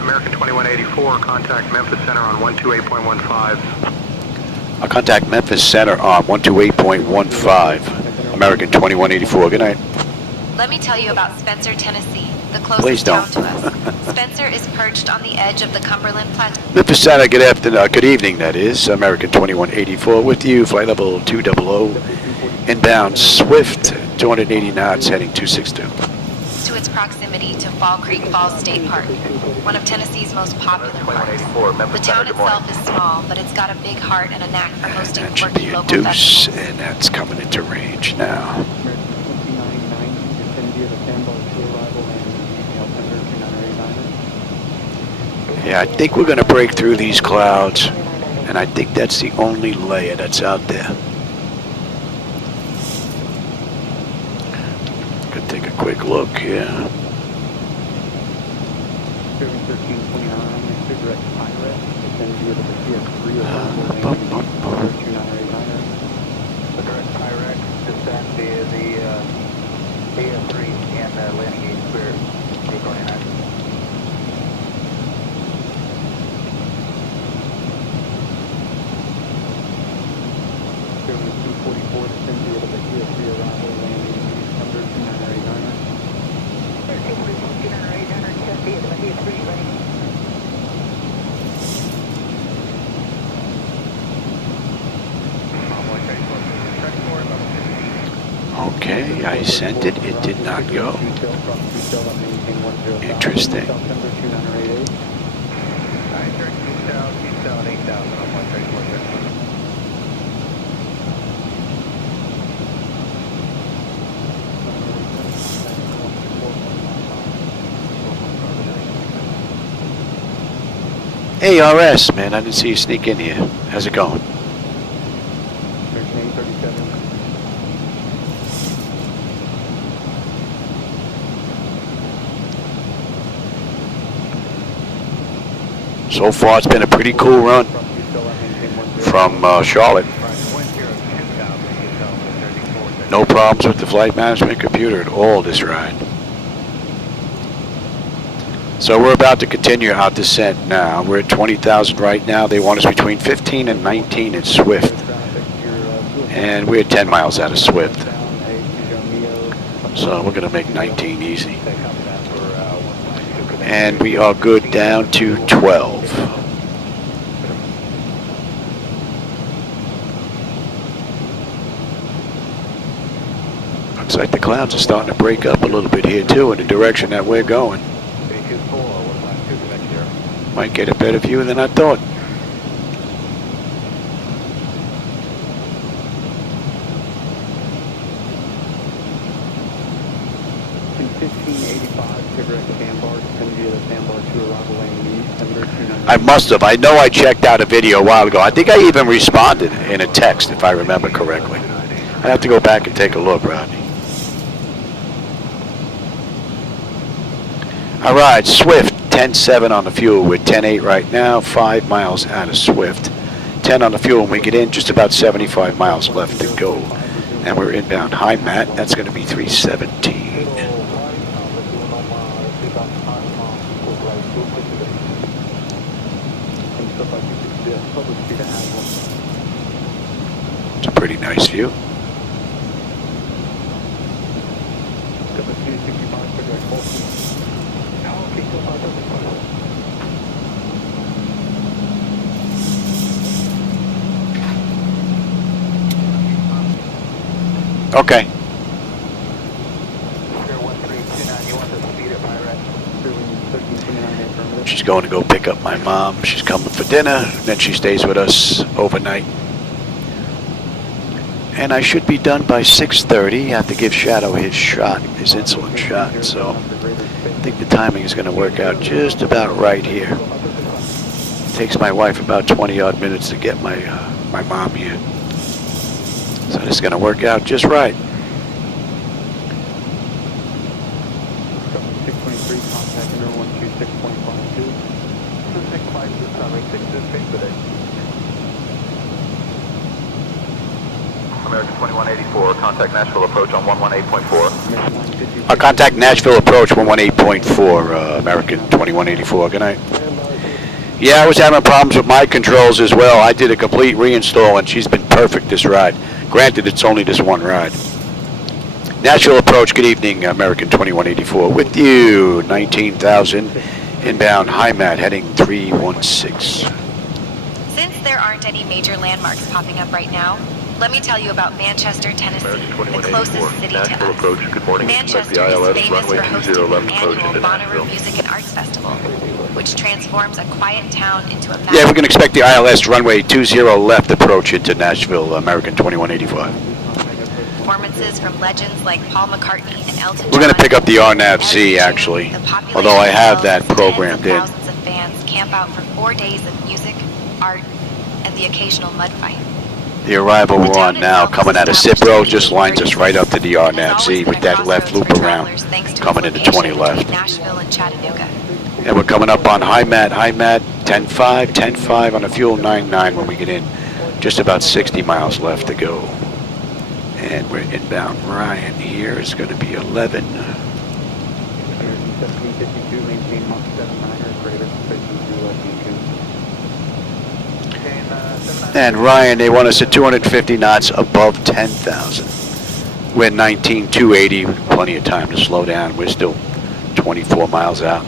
American 2184, contact Memphis Center on 128.15. I'll contact Memphis Center on 128.15. American 2184, good night. Let me tell you about Spencer, Tennessee, the closest town to us. Spencer is perched on the edge of the Cumberland Plateau. Memphis Center, good afternoon, good evening, that is. American 2184 with you, flight level 200, inbound Swift, 280 knots, heading 262. To its proximity to Fall Creek Falls State Park, one of Tennessee's most popular parks. The town itself is small, but it's got a big heart and a knack for hosting That should quirky be a local deuce, festivals. and that's coming into range now. Yeah, I think we're going to break through these clouds, and I think that's the only layer that's out there. Could take a quick look here. Okay, I sent it. It did not go. Interesting. Eastbound 8000 on 134. Hey, RS, man, I didn't see you sneak in here. How's it going? 1337. So far, it's been a pretty cool run from Charlotte. No problems with the flight management computer at all this ride. So we're about to continue our descent now. We're at 20,000 right now. They want us between 15 and 19 in Swift. And we're 10 miles out of Swift. So we're going to make 19 easy. And we are good down to 12. Looks like the clouds are starting to break up a little bit here too in the direction that we're going. Might get a better view than I thought. I must have. I know I checked out a video a while ago. I think I even responded in a text, if I remember correctly. I'd have to go back and take a look, Rodney. All right, Swift, 10.7 on the fuel. We're 10.8 right now, 5 miles out of Swift. 10 on the fuel when we get in, just about 75 miles left to go. And we're inbound. Hi, Matt. That's going to be 317. It's a pretty nice view. Okay. She's going to go pick up my mom. She's coming for dinner. Then she stays with us overnight. And I should be done by 6:30. I have to give Shadow his shot, his insulin shot. So I think the timing is going to work out just about right here. It takes my wife about 20 odd minutes to get my mom here. So it's going to work out just right. American 2184, contact Nashville approach on 118.4. Contact Nashville approach 118.4, American 2184. Good night. Yeah, I was having problems with my controls as well. I did a complete reinstall and she's been perfect this ride. Granted, it's only this one ride. Nashville approach, good evening, American 2184. With you, 19,000. Inbound, hi Matt, heading 316. Since there aren't any major landmarks popping up right now, let me tell you about Manchester, Tennessee, the closest city to us. Approach. Good morning. Manchester is famous for hosting an annual Bonnaroo Music and Arts Festival, which transforms a quiet town into a Yeah, we're going to expect the ILS runway 20 left approach into Nashville, American 2185. Performances from legends like Paul McCartney and Elton John. We're going to pick up the RNAV-Z, actually, although I have that programmed in. Thousands of fans camp out for 4 days of music, art, and the occasional mud fight. The arrival we're on now, coming out of Cipro, just lines us right up to the RNAV-Z with that left loop around, coming into 20 left. Nashville and Chattanooga. And we're coming up on Hi Matt, 10.5 on the fuel, 9.9 when we get in. Just about 60 miles left to go. And we're inbound. Ryan here is going to be 11. And Ryan, they want us at 250 knots above 10,000. We're 19,280, plenty of time to slow down. We're still 24 miles out.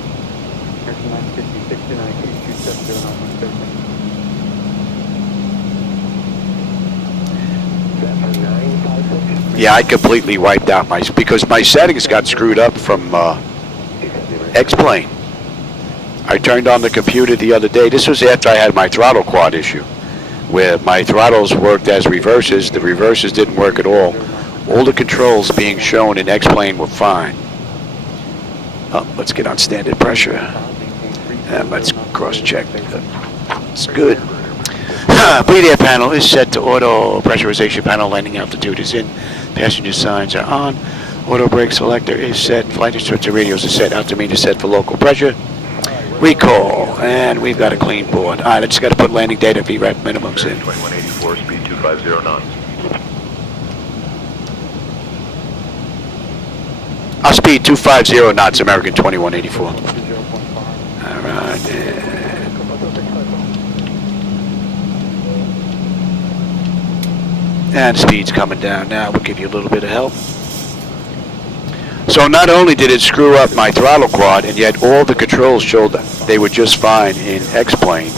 Yeah, I completely wiped out because my settings got screwed up from X-Plane. I turned on the computer the other day. This was after I had my throttle quad issue, where my throttles worked as reverses. The reverses didn't work at all. All the controls being shown in X-Plane were fine. Oh, let's get on standard pressure. And let's cross-check. It's good. Bleed air panel is set to auto. Pressurization panel landing altitude is in. Passenger signs are on. Auto brake selector is set. Flight instructor radios are set. Altimeter set for local pressure. Recall. And we've got a clean board. All right, I just got to put landing data VRAP minimums in. 2184, speed 250 knots. Our speed 250 knots, American 2184. All right. And speed's coming down now. We'll give you a little bit of help. So not only did it screw up my throttle quad, and yet all the controls showed that they were just fine in X-Plane.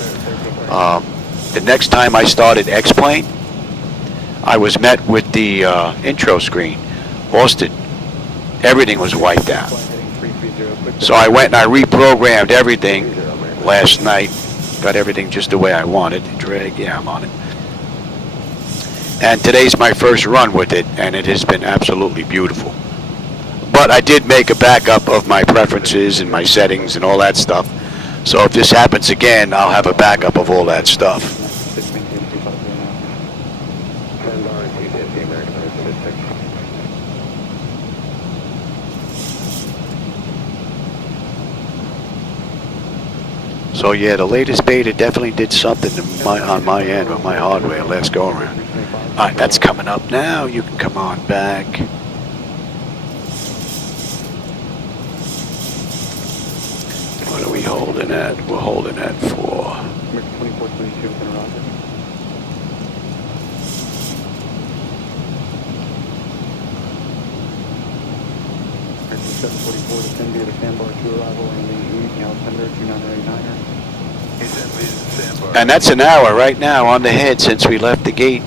The next time I started X-Plane, I was met with the intro screen. Austin, everything was wiped out. So I went and I reprogrammed everything last night. Got everything just the way I wanted. Drag, yeah, I'm on it. And today's my first run with it, and it has been absolutely beautiful. But I did make a backup of my preferences and my settings and all that stuff. So if this happens again, I'll have a backup of all that stuff. So yeah, the latest beta definitely did something to on my end with my hardware last go around. Alright, that's coming up now. You can come on back. What are we holding at? We're holding at 4. 2422 within Roger. American 744 to send via the sandbar to arrival landing altimeter 2989er. And that's an hour right now on the head since we left the gate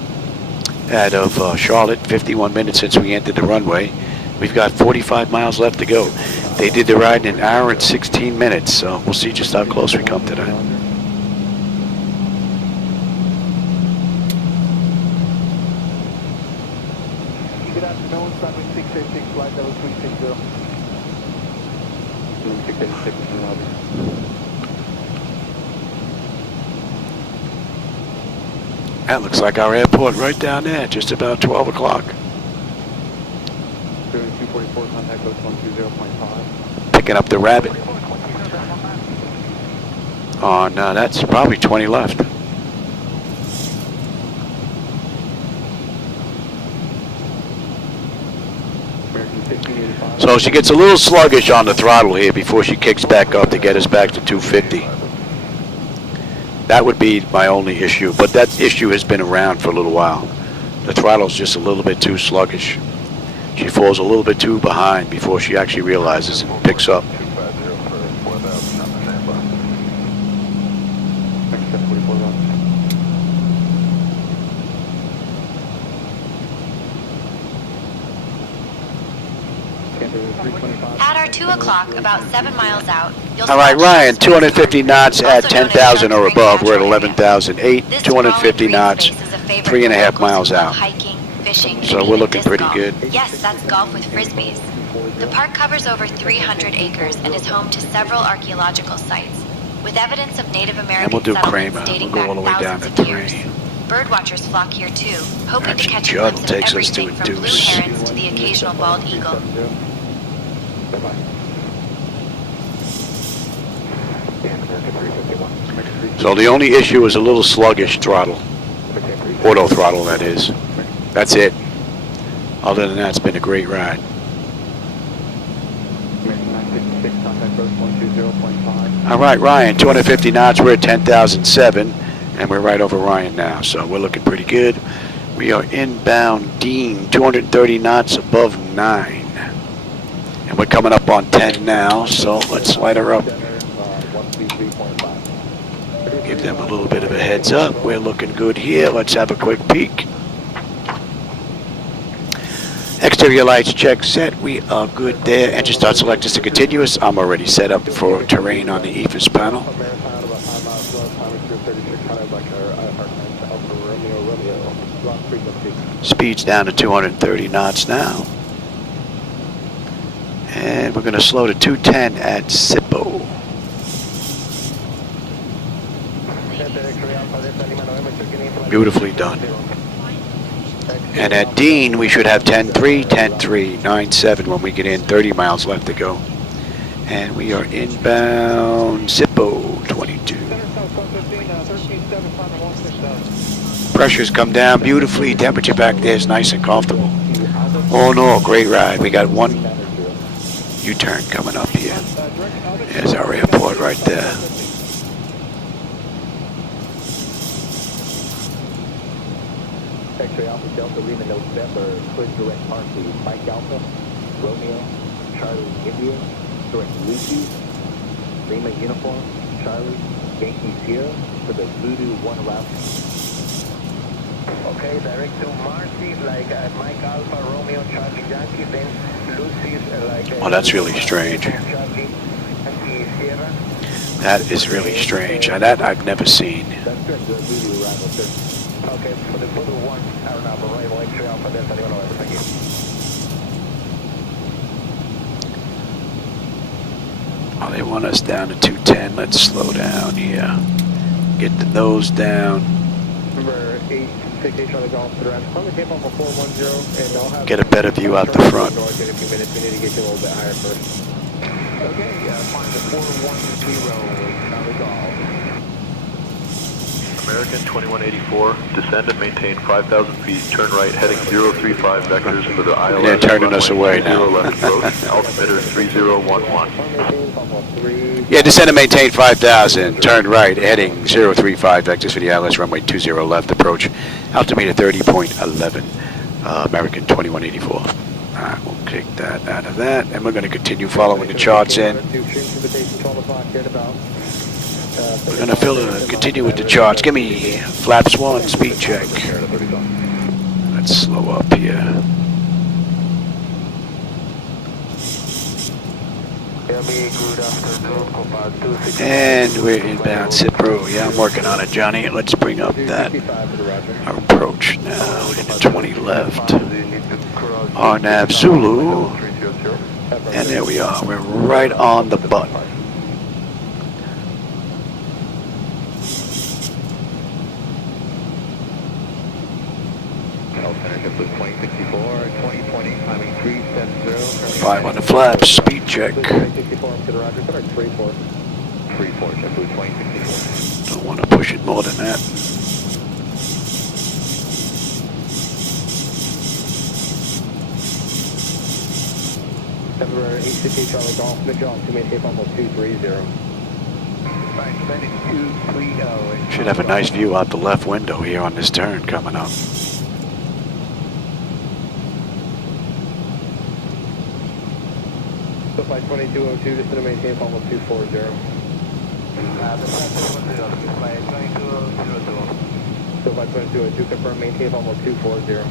out of Charlotte. 51 minutes since we entered the runway. We've got 45 miles left to go. They did the ride in an hour and 16 minutes, so we'll see just how close we come to that. Good afternoon, Sunwing 686, flight level 360. 686 in Roger. That looks like our airport right down there, just about 12 o'clock. 244, contact code 120.5. Picking up the rabbit. Oh, no, that's probably 20 left. So she gets a little sluggish on the throttle here before she kicks back up to get us back to 250. That would be my only issue, but that issue has been around for a little while. The throttle's just a little bit too sluggish. She falls a little bit too behind before she actually realizes and picks up. At our 2 o'clock, about 7 miles out, you'll All right, Ryan, 250 knots at 10,000 or above. We're at 11,008. 250 knots, 3.5 miles out. Hiking, fishing, So we're looking pretty good. Yes, that's golf with frisbees. The park covers over 300 acres and is home to several archaeological sites, with evidence of Native American And we'll do settlements Kramer. dating We'll go back all the way down thousands to of years. 3. Birdwatchers flock here too, hoping to Actually, catch a Judd glimpse of takes us to everything a from blue deuce. herons to the occasional bald eagle. So the only issue is a little sluggish throttle. Auto throttle, that is. That's it. Other than that, it's been a great ride. All right, Ryan, 250 knots. We're at 10,007, and we're right over Ryan now, so we're looking pretty good. We are inbound Dean, 230 knots above 9. And we're coming up on 10 now, so let's light her up. Give them a little bit of a heads up. We're looking good here. Let's have a quick peek. Exterior lights check set. We are good there. Engine start select is to continuous. I'm already set up for terrain on the EFIS panel. Speed's down to 230 knots now. And we're going to slow to 210 at Zippo. Beautifully done. And at Dean, we should have 10-3, 10-3, 9-7 when we get in. 30 miles left to go. And we are inbound Zippo 22. Pressure's come down beautifully. Temperature back there is nice and comfortable. Oh no, great ride. We got one U-turn coming up here. There's our airport right there. X-ray Alpha Delta Lima November, clear direct park to Mike Alpha, Romeo, Charlie India, direct Lucy, Lima Uniform, Charlie, Yankee Sierra for the Voodoo 1 route. Okay, direct to Marcy, like Mike Alpha, Romeo, Charlie Yankee, then Lucy's like... Oh, that's really strange. That is really strange. That I've never seen. That's good, the Voodoo arrival, sir. Okay, for the Voodoo 1, RNAV arrival, X-ray Alpha Delta Lima November, thank you. Oh, they want us down to 210. Let's slow down here. Get the nose down. Number 868 Charlie Golf to the right. Probably came off a 410 and I'll have... Get a better view out the front. North in a few minutes. We need to get you a little bit higher first. Okay, find the 410 Charlie Golf. American 2184, descend and maintain 5,000 feet, turn right, heading 035 vectors for the ILS. They're turning us away now. Altimeter 3011. Yeah, descend and maintain 5,000, turn right, heading 035 vectors for the ILS runway 20 left, approach altimeter 30.11, American 2184. Alright, we'll take that out of that, and we're going to continue following the charts in. We're going to continue with the charts. Give me flaps 1, speed check. Let's slow up here. And we're inbound Cipro. Yeah, I'm working on it, Johnny. Let's bring up that approach now into 20 left. RNAV Zulu. And there we are. We're right on the button. Alternative Blue 2064, 2020, climbing 370. 5 on the flaps, speed check. 2064 up to the Roger, correct, 34. 34, check Blue 2064. Don't want to push it more than that. February 868 Charlie Golf, mid-jaw, to maintain almost 230. Should have a nice view out the left window here on this turn coming up. So flight 2202, just to maintain almost 240. So flight 2202, confirm maintain almost 240.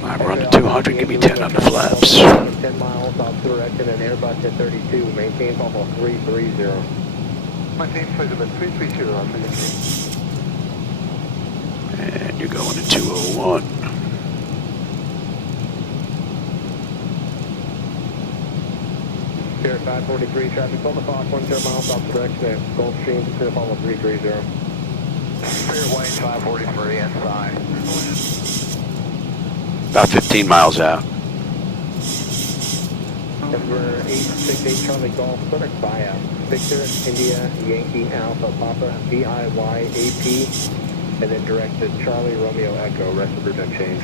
Alright, we're on to 200, give me 10 on the flaps. 10 miles off direction and Airbus at 32, maintain almost 330. Maintain please about 330, I'm And you're going to 201. Spirit 543, traffic on the clock, 10 miles off direction at Gulfstream, clear almost 330. Spirit White 543, inside. About 15 miles out. Number 868 Charlie Golf, Clinic Via, Victor, India, Yankee, Alpha, Papa, VIYAP, and then direct to Charlie, Romeo, Echo, rest of the route change.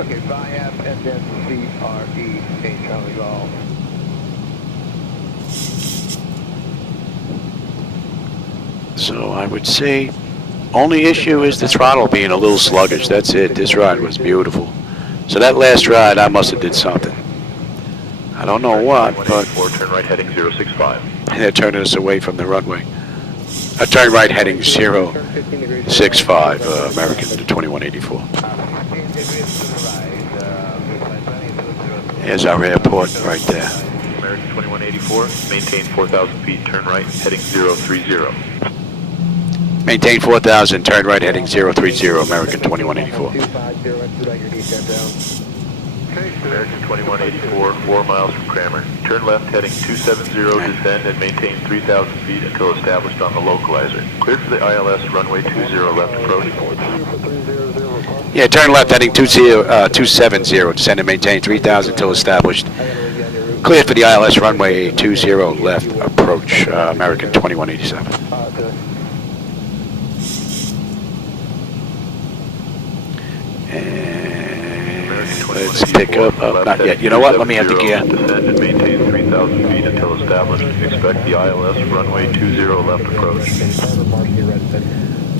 Okay, VIAP, and then CRE, 8 Charlie Golf. So I would say only issue is the throttle being a little sluggish. That's it. This ride was beautiful. So that last ride, I must have did something. I don't know what, but turn right heading 065. they're turning us away from the runway. Turn right heading 065, American to 2184. There's our airport right there. American 2184, maintain 4,000 feet, turn right heading 030. Maintain 4,000, turn right heading 030, American 2184. American 2184, 4 miles from Kramer. Turn left heading 270, descend and maintain 3,000 feet until established on the localizer. Cleared for the ILS runway 20 left approach. Yeah, turn left heading 270, descend and maintain 3,000 until established. Cleared for the ILS runway 20 left approach, American 2187. Let's pick up, not yet. You know what? Let me have the gear. Descend and maintain 3,000 feet until established. Expect the ILS runway 20 left approach.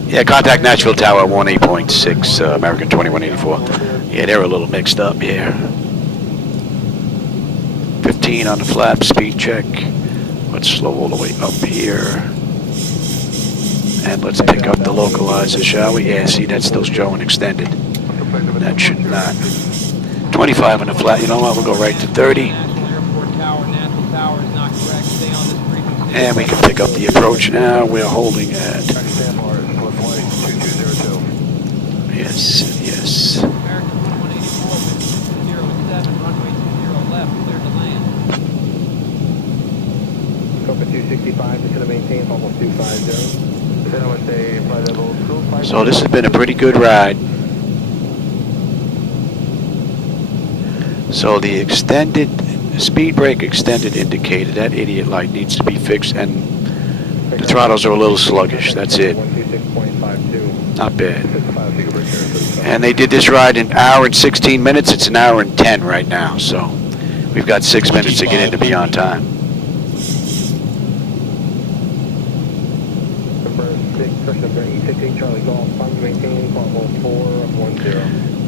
Yeah, contact Nashville Tower 18.6, American 2184. Yeah, they're a little mixed up here. 15 on the flap, speed check. Let's slow all the way up here. And let's pick up the localizer, shall we? Yeah, see, that's still showing extended. That should not. 25 on the flat. You know what? We'll go right to 30. And we can pick up the approach now. We're holding at. Yes, yes. Cockpit 265 is going to maintain almost 250. So this has been a pretty good ride. So the extended speed brake extended indicator, that idiot light needs to be fixed, and the throttles are a little sluggish. That's it. Not bad. And they did this ride in an hour and 16 minutes. It's an hour and 10 right now. So we've got 6 minutes to get in to be on time.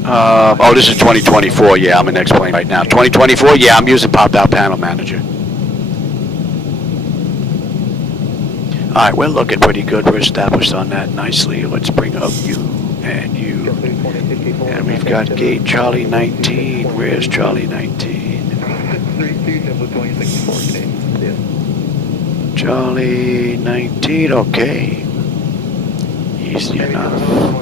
Oh, this is 2024. Yeah, I'm in X-Plane right now. 2024. Yeah, I'm using Pop-Out Panel Manager. All right, we're looking pretty good. We're established on that nicely. Let's bring up you and you. And we've got gate Charlie 19. Where's Charlie 19? Charlie 19. Okay. Easy enough.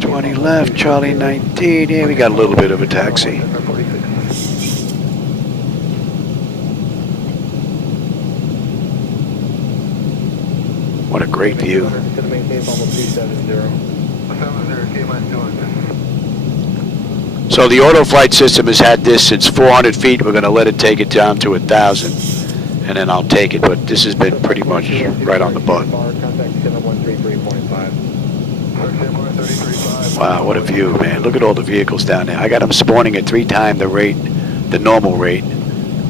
20 left, Charlie 19. Yeah, we got a little bit of a taxi. What a great view. So the auto flight system has had this since 400 feet. We're going to let it take it down to 1,000. And then I'll take it, but this has been pretty much right on the button. Wow, what a view, man. Look at all the vehicles down there. I got them spawning at 3 times the rate, the normal rate.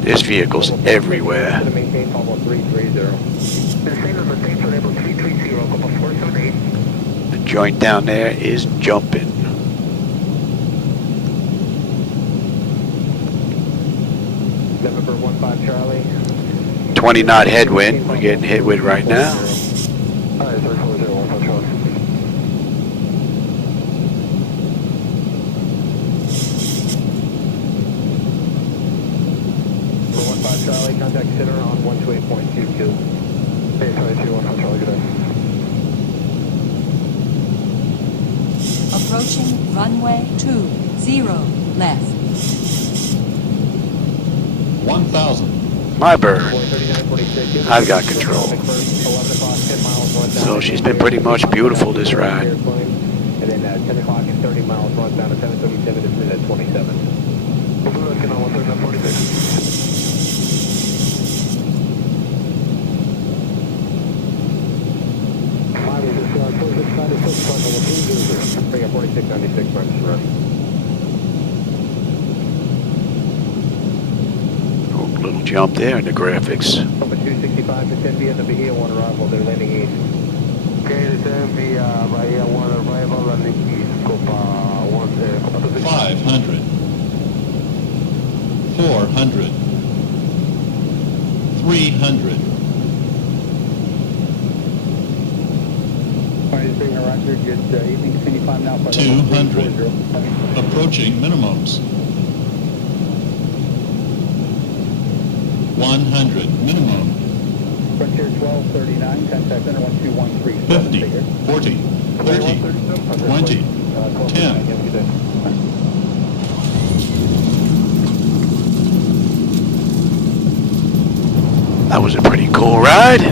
There's vehicles everywhere. The joint down there is jumping. November 15 Charlie. 20 knot headwind. We're getting hit with right now. Charlie, contact center on 128.22. Hey, Charlie 215 Charlie, good day. Approaching runway 20 left. 1,000. My bird. I've got control. So she's been pretty much beautiful this ride. And then 10 o'clock and 30 miles runs down to 737 to minute 27. Looking on 139.46. Bring up 4696 runs to run. Little jump there in the graphics. From 265 to 10 via the Bahia 1 arrival, they're landing east. descend via Bahía 1 arrival at East Copa 1. 500. 400. 300. 23 Roger, good evening, continue climb now. 200. Approaching minimums. 100. Minimum. Frontier 1239, contact center 12137. 50. 40. 30. 20. 10. That was a pretty cool ride.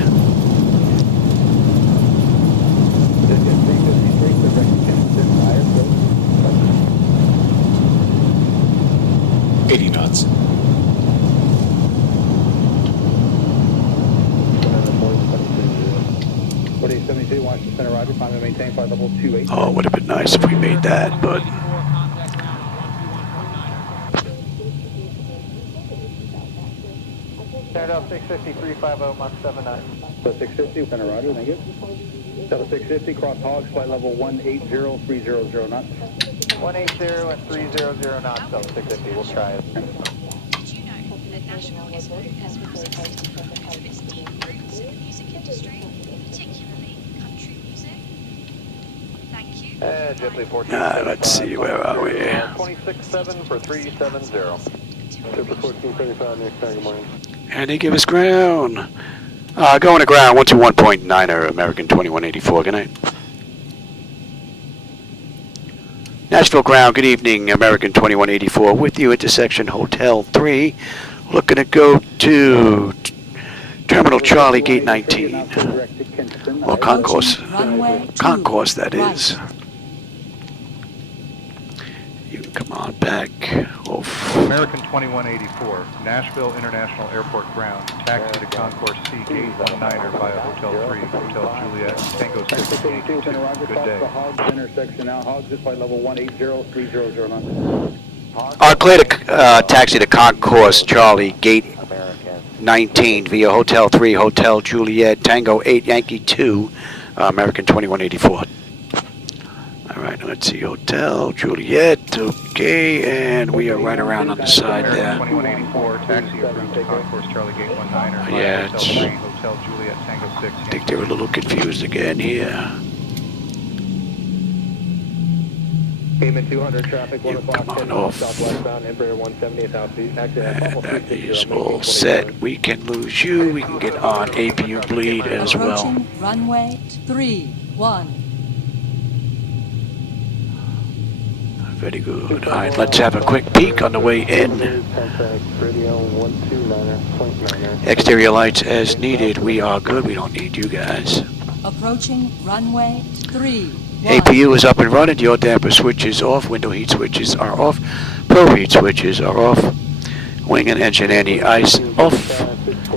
Knots. Washington Center, Roger. Climb and maintain flight level 28. Oh, it would have been nice if we made that, but Start out 650, 350, Mach 79. So 650, Center, Roger. Thank you. Delta 650, cross hogs, flight level 180, 300 knots. 180 and 300 knots, Delta 650. We'll try it. Did you know that Nashville is known as represented due to its deep roots in the music industry, particularly country music? Thank you. JetBlue 14. let's see, where are we? 26.7 for 370. Super 1475 next time, good morning. And they give us ground. Going to ground, 121.9er, American 2184. Good night. Nashville ground, good evening, American 2184. With you, intersection Hotel 3. Looking to go to Terminal Charlie, Gate 19. Or Concourse. Concourse, that is. You can come on back. Oof. American 2184, Nashville International Airport ground. Taxi to Concourse C, Gate 19er via Hotel 3, Hotel Juliet, Tango 6, Yankee 2. Good day. Hogs intersection now. Hogs is flight level 180, 300 knots. I'll clear to taxi to Concourse Charlie, Gate 19 via Hotel 3, Hotel Juliet, Tango 8, Yankee 2, American 2184. All right, let's see, Hotel Juliet, okay, and we are right around on the side there. 2184, taxi approved to Concourse Charlie, Gate 19er Yeah, via Hotel 3, Hotel Juliet, Tango 6. I think they're a little confused again here. Cayman 200 traffic, 1 o'clock, come on 10 off. southwestbound, Embraer 170 southeast. And that is all set. We can lose you. We can get on APU bleed as well. Approaching runway 31. Very good. All right, let's have a quick peek on the way in. Exterior lights as needed. We are good. We don't need you guys. Approaching runway 31. APU is up and running. Yaw damper switches off. Window heat switches are off. Pro heat switches are off. Wing and engine anti-ice off.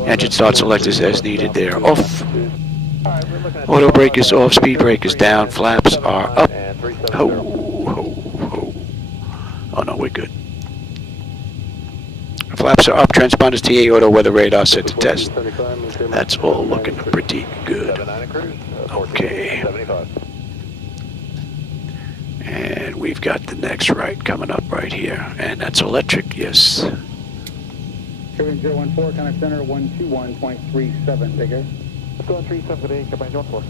Engine start selectors as needed. They are off. Auto brake is off. Speed brake is down. Flaps are up. Oh no, we're good. Flaps are up. Transponders TA auto weather radar set to test. That's all looking pretty good. Okay. And we've got the next right coming up right here. And that's electric, yes. Turbine 014, contact center 121.37, bigger. 37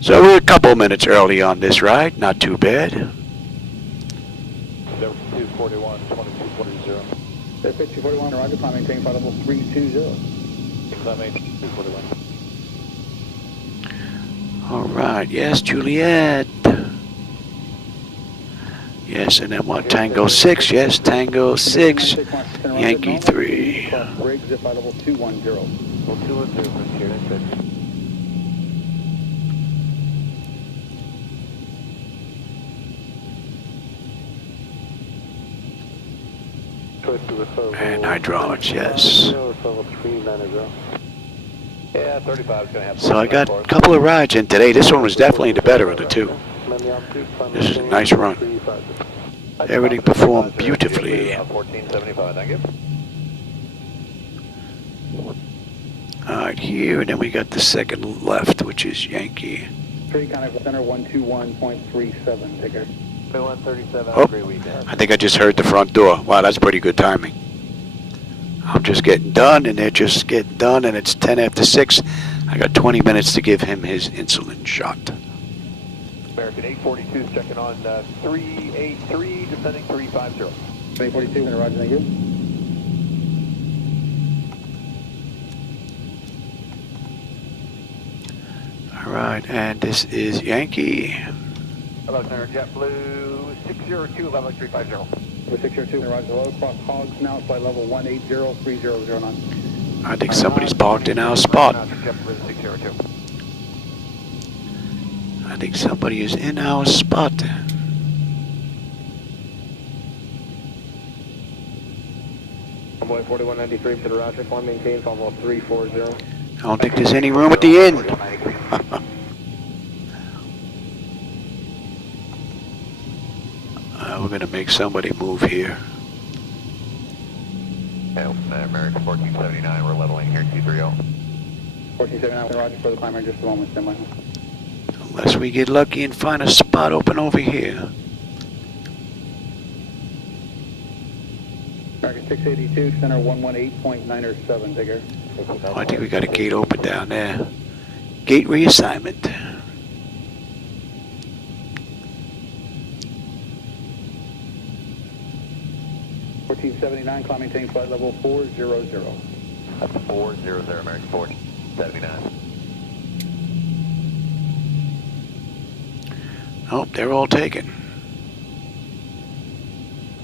So we're a couple minutes early on this ride. Not too bad. 241, 2240. 5241, Roger, climb maintain flight level 320. Climb 241. All right, yes, Juliet. Yes, and then what? Tango 6, yes, Tango 6, Yankee 3. Briggs at flight level 210. 210, here, that's it. And hydraulics, yes. Yeah, 35 is going to have. So I got a couple of rides in today. This one was definitely the better of the two. This is a nice run. Everything performed beautifully. 1475, thank you. All right, right here, and then we got the second left, which is Yankee. 3, contact center 121.37, take care. 137, Oh, great weekend. I think I just heard the front door. Wow, that's pretty good timing. I'm just getting done, and they're just getting done, and it's 10 after 6. I got 20 minutes to give him his insulin shot. American 842 is checking on 383, descending 350. 842, roger, thank you. All right, and this is Yankee. Hello, Center JetBlue 602, level 350. 602, roger, hello, cross hogs now, flight level 1803009. I think somebody's parked in our spot. JetBlue 602. I think somebody is in our spot. Convoy 4193 to the roger, climb maintain, follow up 340. I don't think there's any room at the end. We're going to make somebody move here. American 1479, we're leveling here, 230. 1479, roger, for the climber, just a moment, stand by. Unless we get lucky and find a spot open over here. American 682, center 118.907, take care. Oh, I think we got a gate open down there. Gate reassignment. $1479, climb maintain flight level 400. That's 400, American 479. Oh, they're all taken.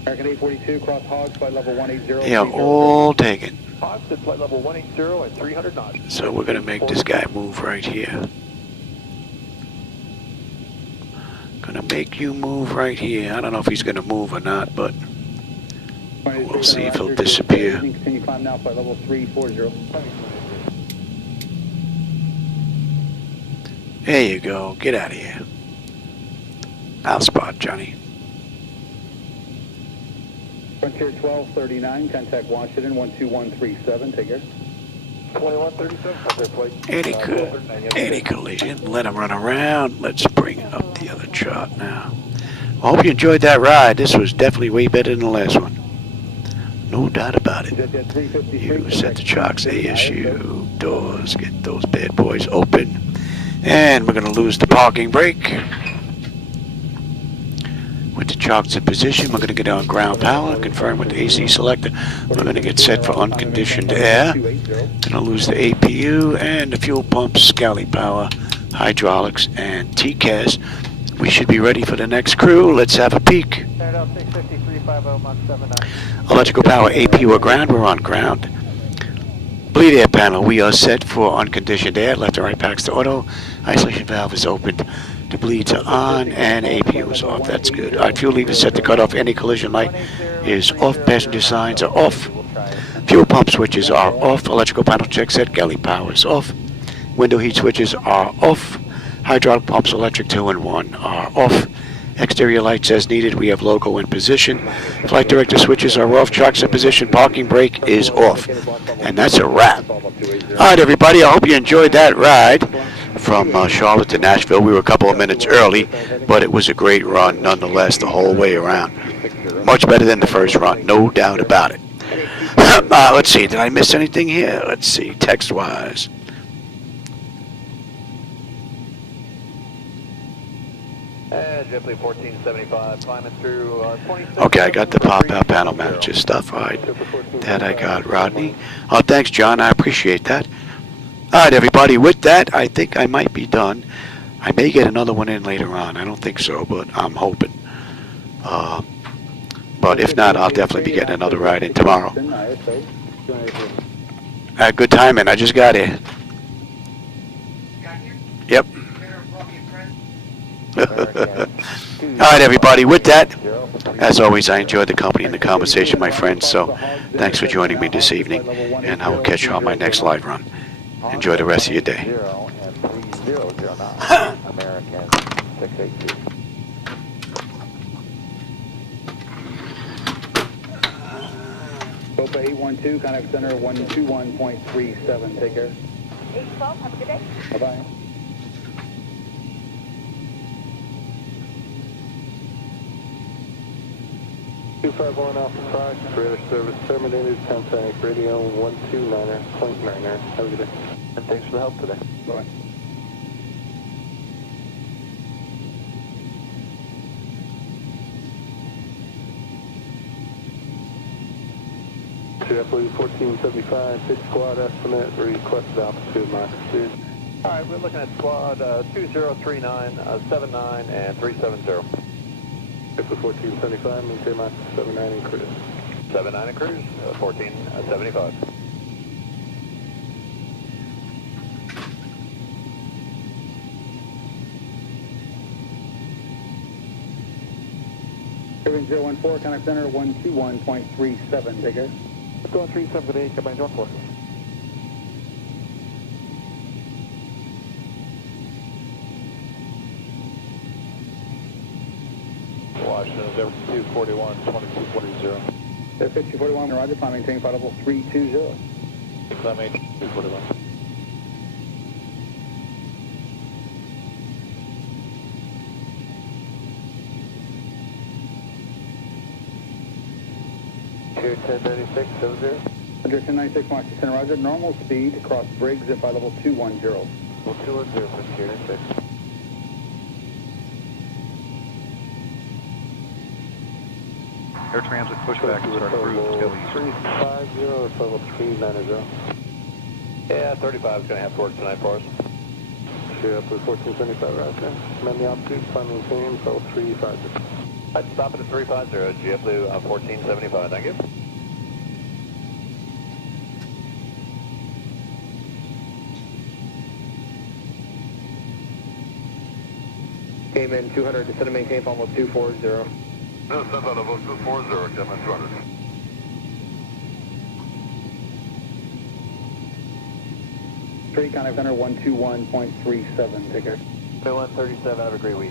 American 842, cross hogs, flight level 180. They are all taken. Hogs at flight level 180 at 300 knots. So we're going to make this guy move right here. Gonna make you move right here. I don't know if he's gonna move or not, but we'll see if he'll disappear. Continue climb now, flight level 340. There you go. Get out of here. I'll spot Johnny. Frontier 1239, contact Washington 12137, take care. 2137, Any collision. Let him run around. Let's bring up the other chart now. I hope you enjoyed that ride. This was definitely way better than the last one. No doubt about it. You set the chocks, ASU, doors, get those bad boys open. And we're going to lose the parking brake. With the chocks in position, we're going to get on ground power, confirm with the AC selector. We're going to get set for unconditioned air. Going to lose the APU and the fuel pumps, galley power, hydraulics, and TCAS. We should be ready for the next crew. Let's have a peek. Electrical power, APU or ground, we're on ground. Bleed air panel, we are set for unconditioned air. Left and right packs to auto. Isolation valve is opened. The bleeds are on and APU is off. That's good. Our fuel lever is set to cut off. Any collision light is off. Passenger signs are off. Fuel pump switches are off. Electrical panel check set. Galley power is off. Window heat switches are off. Hydraulic pumps, electric 2 and 1 are off. Exterior lights as needed. We have logo in position. Flight director switches are off. Chocks in position. Parking brake is off. And that's a wrap. All right, everybody. I hope you enjoyed that ride from Charlotte to Nashville. We were a couple of minutes early, but it was a great run nonetheless the whole way around. Much better than the first run, no doubt about it. Let's see. Did I miss anything here? Let's see. Text-wise. JetBlue 1475, climbing through 26. Okay, I got the pop-out panel manager stuff. All right, that I got, Rodney. Oh, thanks, John. I appreciate that. All right, everybody. With that, I think I might be done. I may get another one in later on. I don't think so, but I'm hoping. But if not, I'll definitely be getting another ride in tomorrow. Good timing. I just got here. Yep. All right, everybody. With that, as always, I enjoyed the company and the conversation, my friends. So thanks for joining me this evening, and I will catch you on my next live run. Enjoy the rest of your day. American 682. Bopa 812, contact center 121.37, take care. 812. Have a good day. Bye-bye. $251 Alpha Fox, radar service terminated, contact radio 129er.9er. Have a good day. And thanks for the help today. Bye. JetBlue 1475, 6 squad estimate, requested altitude Mach 2. All right, we're looking at squad 2039, 79, and 370. JetBlue 1475, maintain Mach 79 and cruise. 79 and cruise, 1475. Airplane 014, contact center 121.37, take care. Let's go on 37 today, Combine 14. Washington, Denver 241, 2240. Air 5241, roger, climb maintain flight level 320. Climb 241. Here 1096, 70. Under 1096, Washington Center, roger, normal speed, across Briggs at flight level 210. Well, 210 for Tier 96. Air transit pushback is our cruise till east. 350 or level 390. Yeah, 35 is going to have to work tonight for us. JetBlue 1475, roger. Command the altitude, climb maintain, level 350. I'd stop it at 350, JetBlue 1475, thank you. Cayman 200, descend and maintain flight level 240. Descend on level 240, Cayman 200. Contact center 121.37, take care. 137, have a great week.